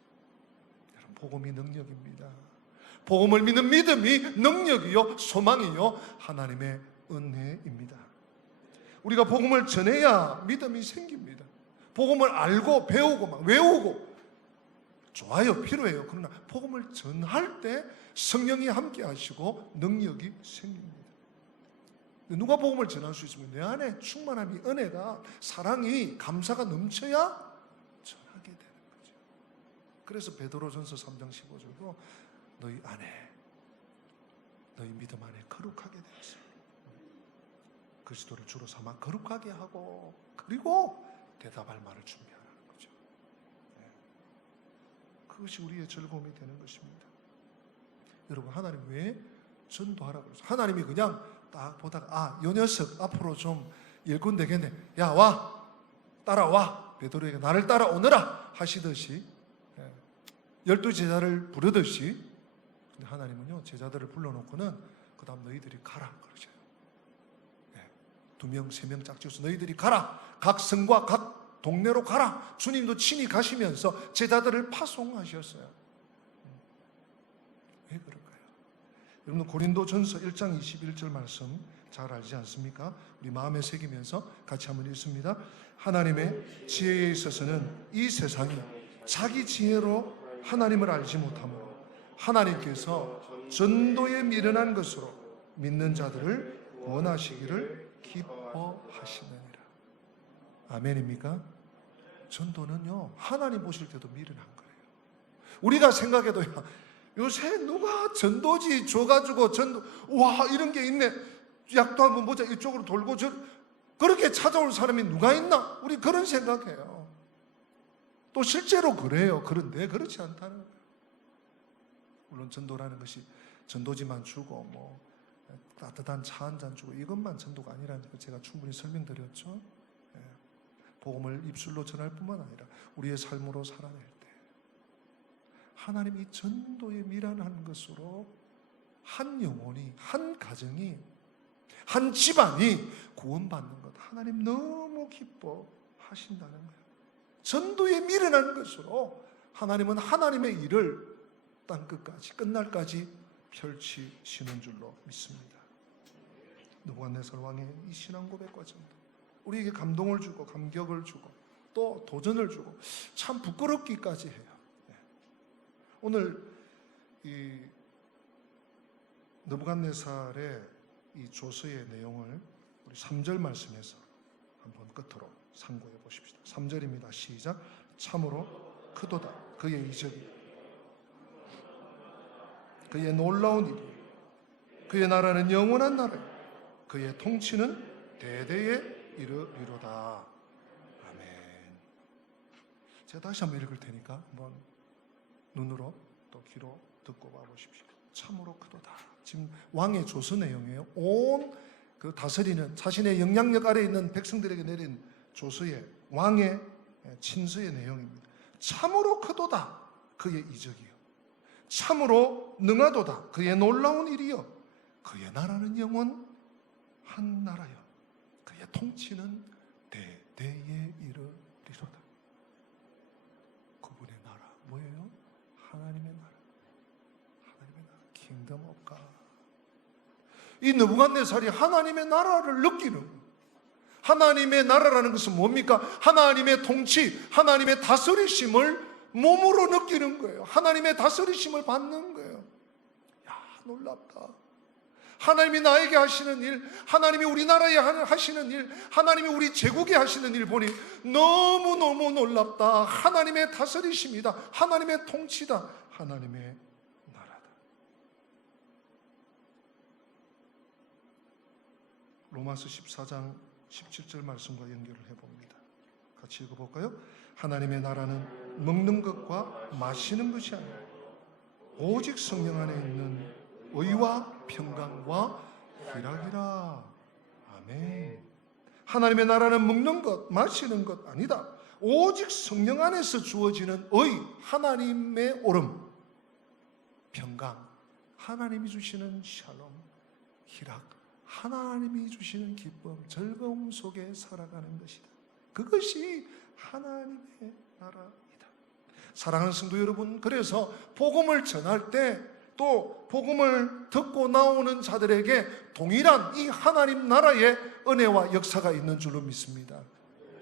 여러분 복음이 능력입니다. 복음을 믿는 믿음이 능력이요 소망이요 하나님의 은혜입니다. 우리가 복음을 전해야 믿음이 생깁니다. 복음을 알고 배우고 막 외우고 좋아요, 필요해요. 그러나 복음을 전할 때 성령이 함께 하시고 능력이 생깁니다. 누가 복음을 전할 수 있으면 내 안에 충만함이, 은혜가, 사랑이, 감사가 넘쳐야 전하게 되는 거죠. 그래서 베드로전서 3장 15절도 너희 안에, 너희 믿음 안에 거룩하게 되었어요. 그리스도를 주로 삼아 거룩하게 하고, 그리고 대답할 말을 준비하라는 거죠. 그것이 우리의 즐거움이 되는 것입니다. 여러분, 하나님 왜 전도하라고 그랬어요? 하나님이 그냥 딱 보다가 요 녀석 앞으로 좀 일꾼 되겠네, 야 와, 따라와, 베드로에게 나를 따라오너라 하시듯이 12제자를 부르듯이, 근데 하나님은요 제자들을 불러놓고는 그 다음 너희들이 가라 그러셔요. 2명 3명 짝지어서 너희들이 가라, 각 성과 각 동네로 가라. 주님도 친히 가시면서 제자들을 파송하셨어요. 왜 그럴까요? 여러분, 고린도전서 1장 21절 말씀 잘 알지 않습니까? 우리 마음에 새기면서 같이 한번 읽습니다. 하나님의 지혜에 있어서는 이 세상이 자기 지혜로 하나님을 알지 못하므로 하나님께서 전도에 미련한 것으로 믿는 자들을 원하시기를 기뻐하시느니라. 아멘입니까? 전도는요 하나님 보실 때도 미련한 거예요. 우리가 생각해도 요새 누가 전도지 줘가지고 전도, 와 이런 게 있네, 약도 한번 보자, 이쪽으로 돌고 그렇게 찾아올 사람이 누가 있나? 우리 그런 생각해요. 또 실제로 그래요. 그런데 그렇지 않다는 거예요. 물론 전도라는 것이 전도지만 주고 뭐 따뜻한 차 한 잔 주고 이것만 전도가 아니라는 걸 제가 충분히 설명드렸죠. 복음을 입술로 전할 뿐만 아니라 우리의 삶으로 살아낼 때 하나님 이 전도에 미련한 것으로 한 영혼이, 한 가정이, 한 집안이 구원받는 것, 하나님 너무 기뻐하신다는 거예요. 전도에 미련한 것으로 하나님은 하나님의 일을 땅끝까지, 끝날까지 펼치시는 줄로 믿습니다. 느부갓네살 왕의 이 신앙 고백과 전도, 우리에게 감동을 주고 감격을 주고 또 도전을 주고 참 부끄럽기까지 해요. 오늘 이 느부갓네살의 이 조서의 내용을 우리 3절 말씀에서 한번 끝으로 상고해 보십시다. 3절입니다. 시작. 참으로 크도다 그의 이적이, 그의 놀라운 일이, 그의 나라는 영원한 나라요, 그의 통치는 대대에 이르리로다. 아멘. 제가 다시 한번 읽을 테니까 한번 눈으로 또 귀로 듣고 봐보십시오. 참으로 크도다. 지금 왕의 조서 내용이에요. 온 그 다스리는 자신의 영향력 아래에 있는 백성들에게 내린 조서의 왕의 친서의 내용입니다. 참으로 크도다 그의 이적이요, 참으로 능하도다 그의 놀라운 일이요, 그의 나라는 영원한 나라요, 그의 통치는 대대에 이르리로다. 그분의 나라 뭐예요? 하나님의 나라. 하나님의 나라. 킹덤 오브 갓. 이 느부갓네살이 하나님의 나라를 느끼는 거예요. 하나님의 나라라는 것은 뭡니까? 하나님의 통치, 하나님의 다스리심을 몸으로 느끼는 거예요. 하나님의 다스리심을 받는 거예요. 야, 놀랍다. 하나님이 나에게 하시는 일, 하나님이 우리나라에 하시는 일, 하나님이 우리 제국에 하시는 일 보니 너무너무 놀랍다. 하나님의 다스리심이다. 하나님의 통치다. 하나님의 나라다. 로마서 14장 17절 말씀과 연결을 해봅니다. 같이 읽어볼까요? 하나님의 나라는 먹는 것과 마시는 것이 아니라 오직 성령 안에 있는 의와 평강과 희락이라. 아멘. 하나님의 나라는 먹는 것, 마시는 것 아니다. 오직 성령 안에서 주어지는 의, 하나님의 오름, 평강, 하나님이 주시는 샬롬, 희락, 하나님이 주시는 기쁨, 즐거움 속에 살아가는 것이다. 그것이 하나님의 나라이다. 사랑하는 성도 여러분, 그래서 복음을 전할 때 또 복음을 듣고 나오는 자들에게 동일한 이 하나님 나라의 은혜와 역사가 있는 줄로 믿습니다.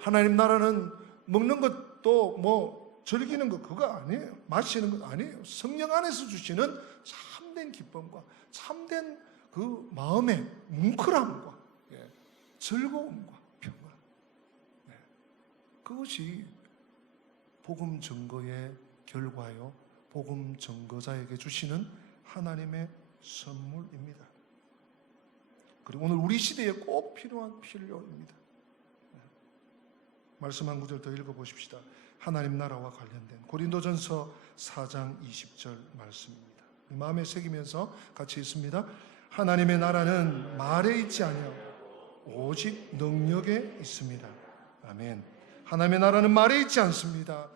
하나님 나라는 먹는 것도 뭐 즐기는 거 그거 아니에요. 마시는 거 아니에요. 성령 안에서 주시는 참된 기쁨과 참된 그 마음의 뭉클함과 즐거움과 평안. 그것이 복음 증거의 결과요. 복음 증거자에게 주시는 하나님의 선물입니다. 그리고 오늘 우리 시대에 꼭 필요한 필요입니다. 말씀 한 구절 더 읽어보십시다. 하나님 나라와 관련된 고린도전서 4장 20절 말씀입니다. 마음에 새기면서 같이 읽습니다. 하나님의 나라는 말에 있지 아니하고 오직 능력에 있습니다. 아멘. 하나님의 나라는 말에 있지 않습니다.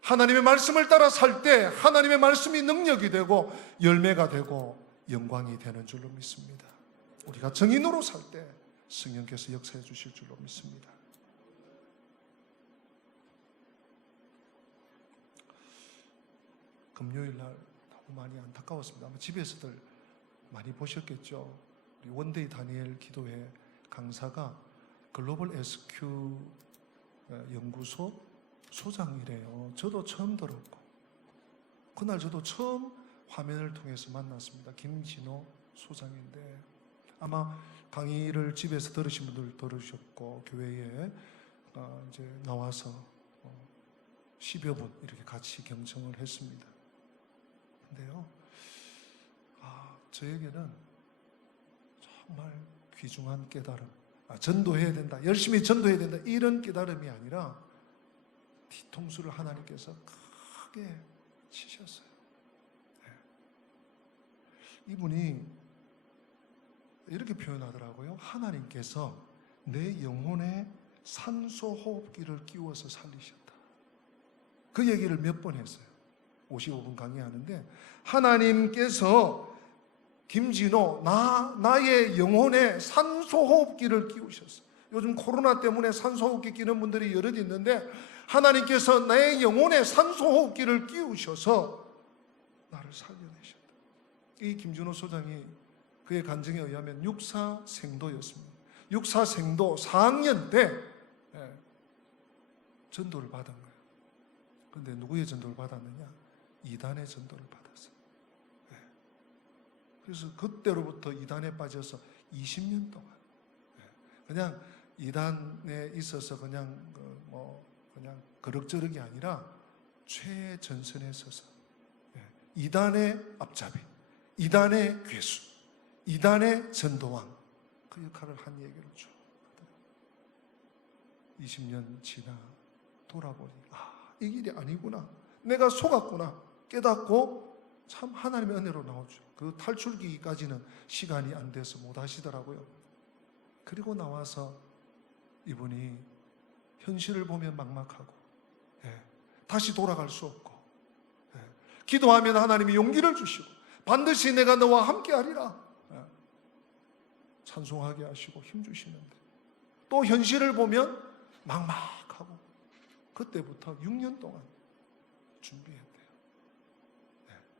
하나님의 말씀을 따라 살 때 하나님의 말씀이 능력이 되고 열매가 되고 영광이 되는 줄로 믿습니다. 우리가 정인으로 살 때 성령께서 역사해 주실 줄로 믿습니다. 금요일 날 너무 많이 안타까웠습니다. 아마 집에서들 많이 보셨겠죠. 우리 원데이 다니엘 기도회 강사가 글로벌 SQ 연구소 소장이래요. 저도 처음 들었고 그날 저도 처음 화면을 통해서 만났습니다. 김진호 소장인데 아마 강의를 집에서 들으신 분들 들으셨고 교회에 이제 나와서 10여 분 이렇게 같이 경청을 했습니다. 근데요, 저에게는 정말 귀중한 깨달음, 전도해야 된다, 열심히 전도해야 된다 이런 깨달음이 아니라 뒤통수를 하나님께서 크게 치셨어요. 이분이 이렇게 표현하더라고요. 하나님께서 내 영혼에 산소 호흡기를 끼워서 살리셨다. 그 얘기를 몇 번 했어요. 55분 강의하는데 하나님께서 김진호 나의 영혼에 산소 호흡기를 끼우셨어요. 요즘 코로나 때문에 산소 호흡기 끼는 분들이 여럿 있는데 하나님께서 내 영혼에 산소 호흡기를 끼우셔서 나를 살려내셨다. 이 김진호 소장이 그의 간증에 의하면 육사생도였습니다. 육사생도 4학년 때 전도를 받은 거예요. 그런데 누구의 전도를 받았느냐? 이단의 전도를 받았어요. 그래서 그때로부터 이단에 빠져서 20년 동안 그냥 이단에 있어서 그냥 그럭저럭이 아니라 최전선에 서서 이단의 앞잡이, 이단의 괴수, 이단의 전도왕 그 역할을 한 얘기를 쭉 하더라고요. 20년 지나 돌아보니 이 길이 아니구나, 내가 속았구나 깨닫고 참 하나님의 은혜로 나오죠. 그 탈출기까지는 시간이 안 돼서 못 하시더라고요. 그리고 나와서 이분이 현실을 보면 막막하고 다시 돌아갈 수 없고 기도하면 하나님이 용기를 주시고 반드시 내가 너와 함께 하리라 찬송하게 하시고 힘 주시는데 또 현실을 보면 막막하고 그때부터 6년 동안 준비했대요.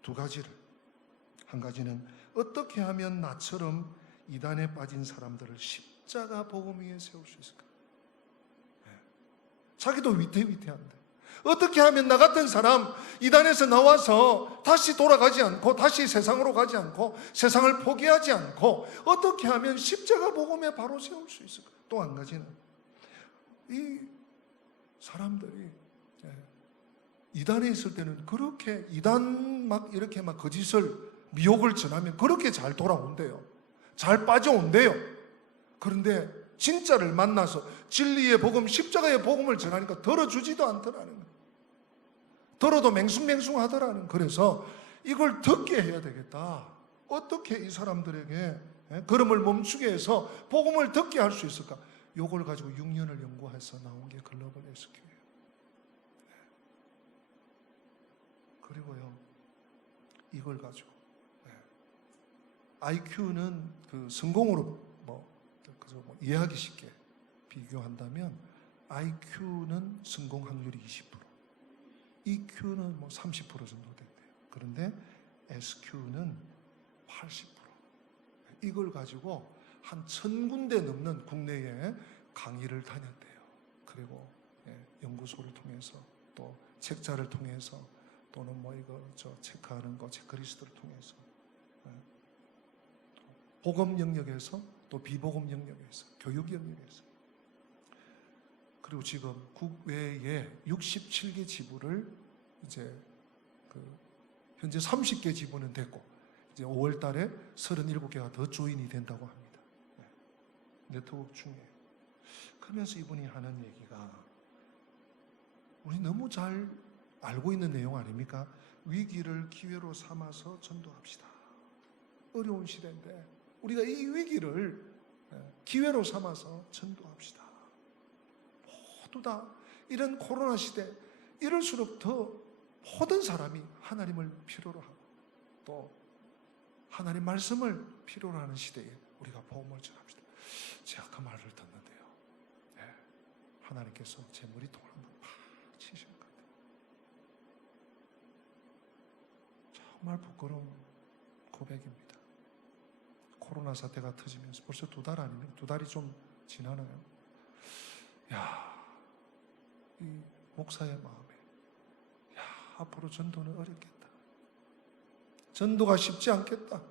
두 가지를. 한 가지는 어떻게 하면 나처럼 이단에 빠진 사람들을 십자가 복음 위에 세울 수 있을까? 자기도 위태위태한데 어떻게 하면 나 같은 사람 이단에서 나와서 다시 돌아가지 않고 다시 세상으로 가지 않고 세상을 포기하지 않고 어떻게 하면 십자가 복음에 바로 세울 수 있을까? 또 한 가지는 이 사람들이 이단에 있을 때는 그렇게 이단 이렇게 거짓을 미혹을 전하면 그렇게 잘 돌아온대요. 잘 빠져온대요. 그런데 진짜를 만나서 진리의 복음, 십자가의 복음을 전하니까 들어주지도 않더라는 거예요. 들어도 맹숭맹숭하더라는. 그래서 이걸 듣게 해야 되겠다. 어떻게 이 사람들에게 걸음을 멈추게 해서 복음을 듣게 할 수 있을까? 요걸 가지고 6년을 연구해서 나온 게 글로벌 SQ예요. 그리고요, 이걸 가지고 IQ는 그 성공으로 이해하기 쉽게 비교한다면 IQ는 성공 확률이 20%, EQ는 30% 정도 된대요. 그런데 SQ는 80%. 이걸 가지고 한 1000군데 넘는 국내에 강의를 다녔대요. 그리고 연구소를 통해서 또 책자를 통해서 또는 뭐 이거 저 체크하는 거 체크리스트를 통해서 복음 영역에서 또 비복음 영역에서 교육 영역에서 그리고 지금 국외에 67개 지부를 이제 현재 30개 지부는 됐고 이제 5월 달에 37개가 더 조인이 된다고 합니다. 네트워크 중에. 그러면서 이분이 하는 얘기가 우리 너무 잘 알고 있는 내용 아닙니까? 위기를 기회로 삼아서 전도합시다. 어려운 시대인데 우리가 이 위기를 기회로 삼아서 전도합시다. 모두 다 이런 코로나 시대 이럴수록 더 모든 사람이 하나님을 필요로 하고 또 하나님 말씀을 필요로 하는 시대에 우리가 복음을 전합시다. 제가 그 말을 듣는데요, 하나님께서 제 머리통을 한번 팍 치신 것 같아요. 정말 부끄러운 고백입니다. 코로나 사태가 터지면서 벌써 2달 아닙니까? 2달이 좀 지나나요? 이 목사의 마음에 앞으로 전도는 어렵겠다. 전도가 쉽지 않겠다.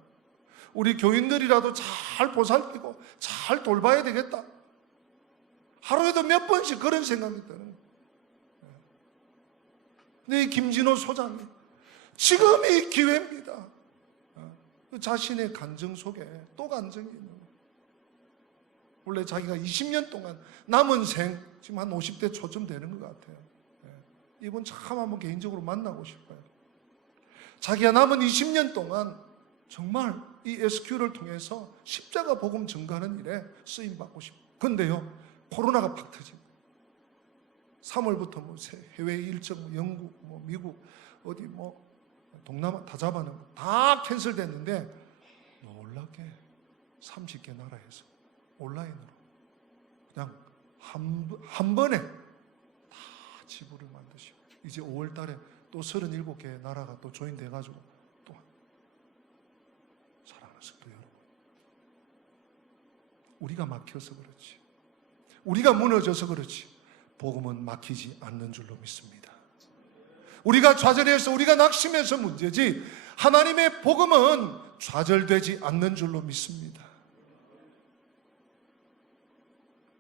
우리 교인들이라도 잘 보살피고 잘 돌봐야 되겠다. 하루에도 몇 번씩 그런 생각이 드는 거예요. 네, 김진호 소장님, 지금이 기회입니다. 자신의 간증 속에 또 간증이 있는 거예요. 원래 자기가 20년 동안 남은 생, 지금 한 50대 초쯤 되는 것 같아요. 이분 참 한번 개인적으로 만나고 싶어요. 자기가 남은 20년 동안 정말 이 SQ를 통해서 십자가 복음 전가하는 일에 쓰임받고 싶어요. 근데요, 코로나가 팍 터지고 3월부터 뭐 해외 일정, 뭐 영국, 뭐 미국, 어디 뭐 동남아 다 잡아놓은 거 다 캔슬됐는데 놀랍게 30개 나라에서 온라인으로 그냥 한 번에 다 지부를 만드시고 이제 5월 달에 또 37개 나라가 또 조인돼가지고 또 사랑하는 성도 여러분, 우리가 막혀서 그렇지, 우리가 무너져서 그렇지 복음은 막히지 않는 줄로 믿습니다. 우리가 좌절해서 우리가 낙심해서 문제지 하나님의 복음은 좌절되지 않는 줄로 믿습니다.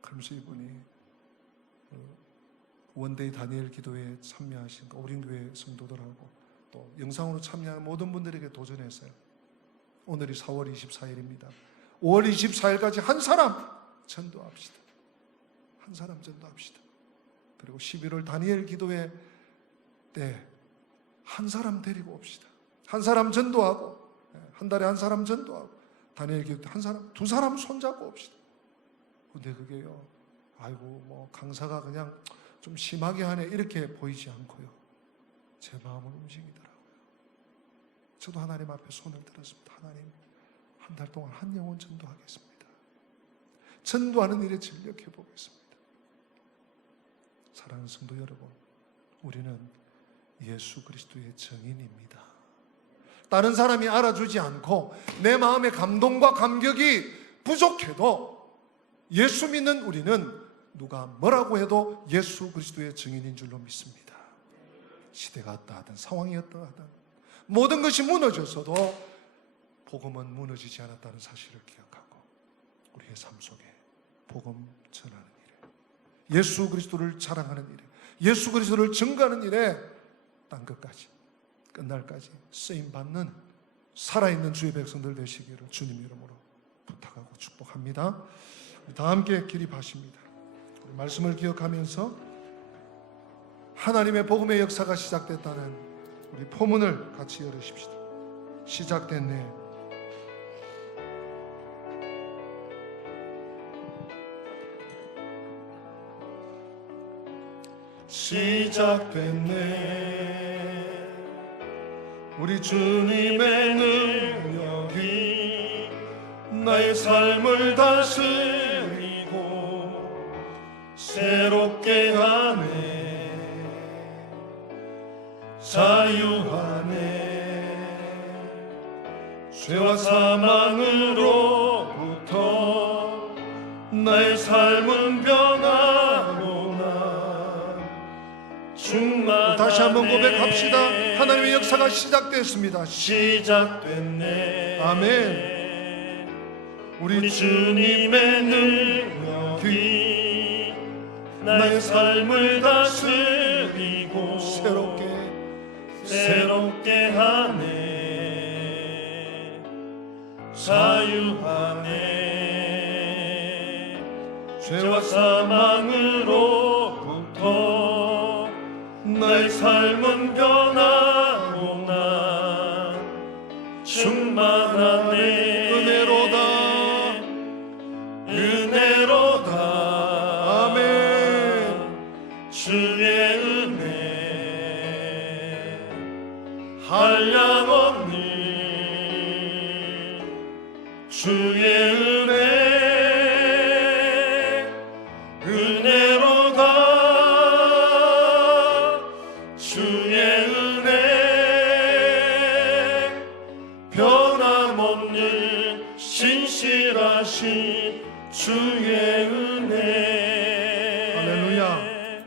그러면서 이분이 원데이 다니엘 기도에 참여하신 어린교회 성도들하고 또 영상으로 참여한 모든 분들에게 도전했어요. 오늘이 4월 24일입니다. 5월 24일까지 한 사람 전도합시다. 한 사람 전도합시다. 그리고 11월 다니엘 기도회 때 한 사람 데리고 옵시다. 한 사람 전도하고, 한 달에 한 사람 전도하고, 다니엘 기도 때 한 사람, 2사람 손잡고 옵시다. 근데 그게요, 아이고 뭐 강사가 그냥 좀 심하게 하네 이렇게 보이지 않고요, 제 마음을 움직이더라고요. 저도 하나님 앞에 손을 들었습니다. 하나님, 한 달 동안 한 영혼 전도하겠습니다. 전도하는 일에 전력해 보겠습니다. 사랑하는 성도 여러분, 우리는 예수 그리스도의 증인입니다. 다른 사람이 알아주지 않고 내 마음의 감동과 감격이 부족해도 예수 믿는 우리는 누가 뭐라고 해도 예수 그리스도의 증인인 줄로 믿습니다. 시대가 어떠하든 상황이 어떠하든 모든 것이 무너졌어도 복음은 무너지지 않았다는 사실을 기억하고 우리의 삶 속에 복음 전하는 일에, 예수 그리스도를 자랑하는 일에, 예수 그리스도를 증거하는 일에 땅 끝까지, 끝날까지 쓰임받는 살아있는 주의 백성들 되시기를 주님 이름으로 부탁하고 축복합니다. 다 함께 기립하십니다. 우리 말씀을 기억하면서 하나님의 복음의 역사가 시작됐다는 우리 포문을 같이 열으십시다. 시작됐네. 시작됐네. 우리 주님의 능력이 나의 삶을 다스리고 새롭게 하네. 자유하네. 죄와 사망으로부터 나의 삶은 변하고 난 충만한 다시 한번 고백합시다. 하나님의 역사가 시작됐습니다. 시작됐네. 아멘. 우리 주님의 능력이 나의 삶을 다스리고 새롭게 하네. 자유하네. 죄와 사망으로부터 나의 삶은 변하고 난 충만하네. 은혜로다. 아멘. 주의 은혜 한량없는 주의 은혜 은혜로다. 주의 은혜 변함없는 신실하신 주의 은혜. 할렐루야.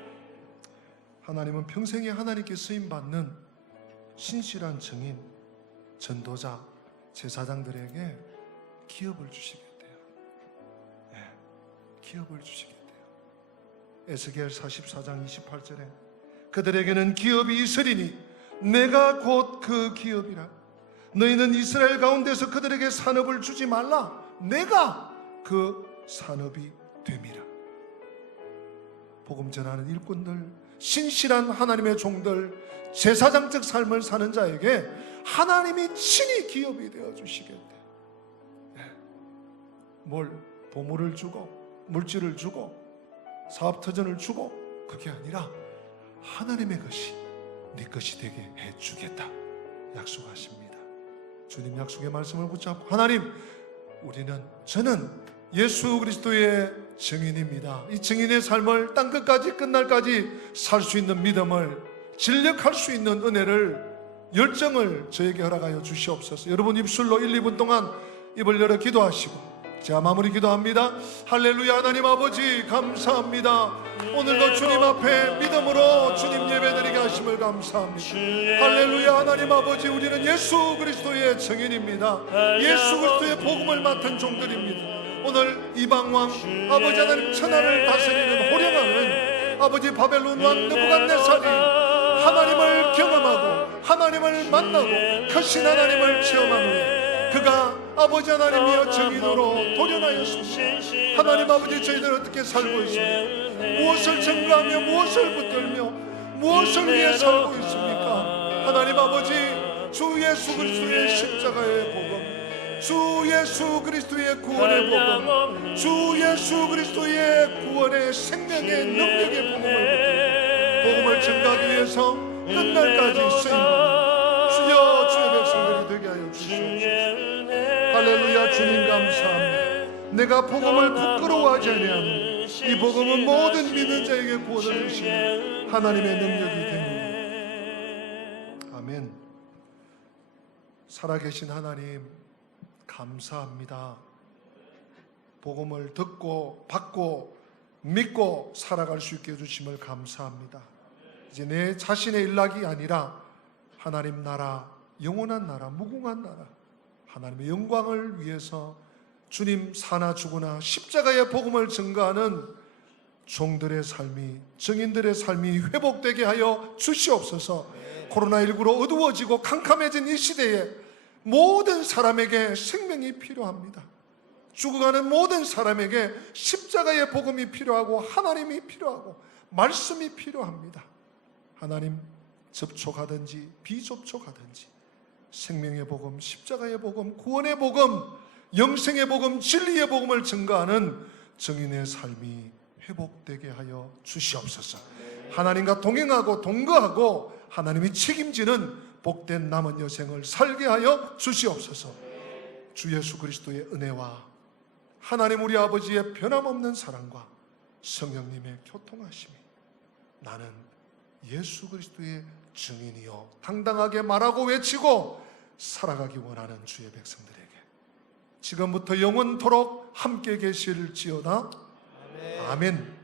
하나님은 평생에 하나님께 쓰임받는 신실한 증인, 전도자, 제사장들에게 기업을 주시겠대요. 네, 기업을 주시겠대요. 에스겔 44장 28절에 그들에게는 기업이 있으리니 내가 곧 그 기업이라. 너희는 이스라엘 가운데서 그들에게 산업을 주지 말라. 내가 그 산업이 됨이라. 복음 전하는 일꾼들, 신실한 하나님의 종들, 제사장적 삶을 사는 자에게 하나님이 친히 기업이 되어 주시겠대. 뭘 보물을 주고 물질을 주고 사업터전을 주고 그게 아니라 하나님의 것이 네 것이 되게 해주겠다 약속하십니다. 주님 약속의 말씀을 붙잡고 하나님, 저는 예수 그리스도의 증인입니다. 이 증인의 삶을 땅끝까지 끝날까지 살 수 있는 믿음을, 진력할 수 있는 은혜를, 열정을 저에게 허락하여 주시옵소서. 여러분 입술로 1, 2분 동안 입을 열어 기도하시고 제가 마무리 기도합니다. 할렐루야. 하나님 아버지 감사합니다. 오늘도 주님 앞에 믿음으로 주님 예배드리게 하심을 감사합니다. 할렐루야. 하나님 아버지, 우리는 예수 그리스도의 증인입니다. 예수 그리스도의 복음을 맡은 종들입니다. 오늘 이방왕 아버지 하나님 천하를 다스리는 호령하는 아버지 바벨론 왕 느부갓네살이 하나님을 경험하고 하나님을 만나고 크신 하나님을 체험한 후에 그가 아버지 하나님이여 증인으로 도련하였습니다. 하나님 아버지, 저희들 어떻게 살고 있습니까? 무엇을 증거하며 무엇을 붙들며 무엇을 위해 살고 있습니까? 하나님 아버지, 주 예수 그리스도의 십자가의 복음, 주 예수 그리스도의 구원의 복음, 주 예수 그리스도의 구원의 생명의 능력의 복음을 증거하기 위해서 끝날까지 쓰임받는 주여 주의 백성들이 되게 하여 주시옵소서. 할렐루야. 주님 감사합니다. 내가 복음을 부끄러워하지 아니하는 이 복음은 모든 믿는 자에게 구원을 주시는 하나님의 능력이 됩니다. 아멘. 살아계신 하나님 감사합니다. 복음을 듣고 받고 믿고 살아갈 수 있게 해주심을 감사합니다. 이제 내 자신의 일락이 아니라 하나님 나라, 영원한 나라, 무궁한 나라, 하나님의 영광을 위해서 주님 사나 죽으나 십자가의 복음을 증거하는 종들의 삶이, 증인들의 삶이 회복되게 하여 주시옵소서. 코로나19로 어두워지고 캄캄해진 이 시대에 모든 사람에게 생명이 필요합니다. 죽어가는 모든 사람에게 십자가의 복음이 필요하고 하나님이 필요하고 말씀이 필요합니다. 하나님, 접촉하든지 비접촉하든지 생명의 복음, 십자가의 복음, 구원의 복음, 영생의 복음, 진리의 복음을 증거하는 증인의 삶이 회복되게 하여 주시옵소서. 하나님과 동행하고 동거하고 하나님이 책임지는 복된 남은 여생을 살게 하여 주시옵소서. 주 예수 그리스도의 은혜와 하나님 우리 아버지의 변함없는 사랑과 성령님의 교통하심이 나는 예수 그리스도의 증인이요 당당하게 말하고 외치고 살아가기 원하는 주의 백성들에게 지금부터 영원토록 함께 계실지어다. 아멘.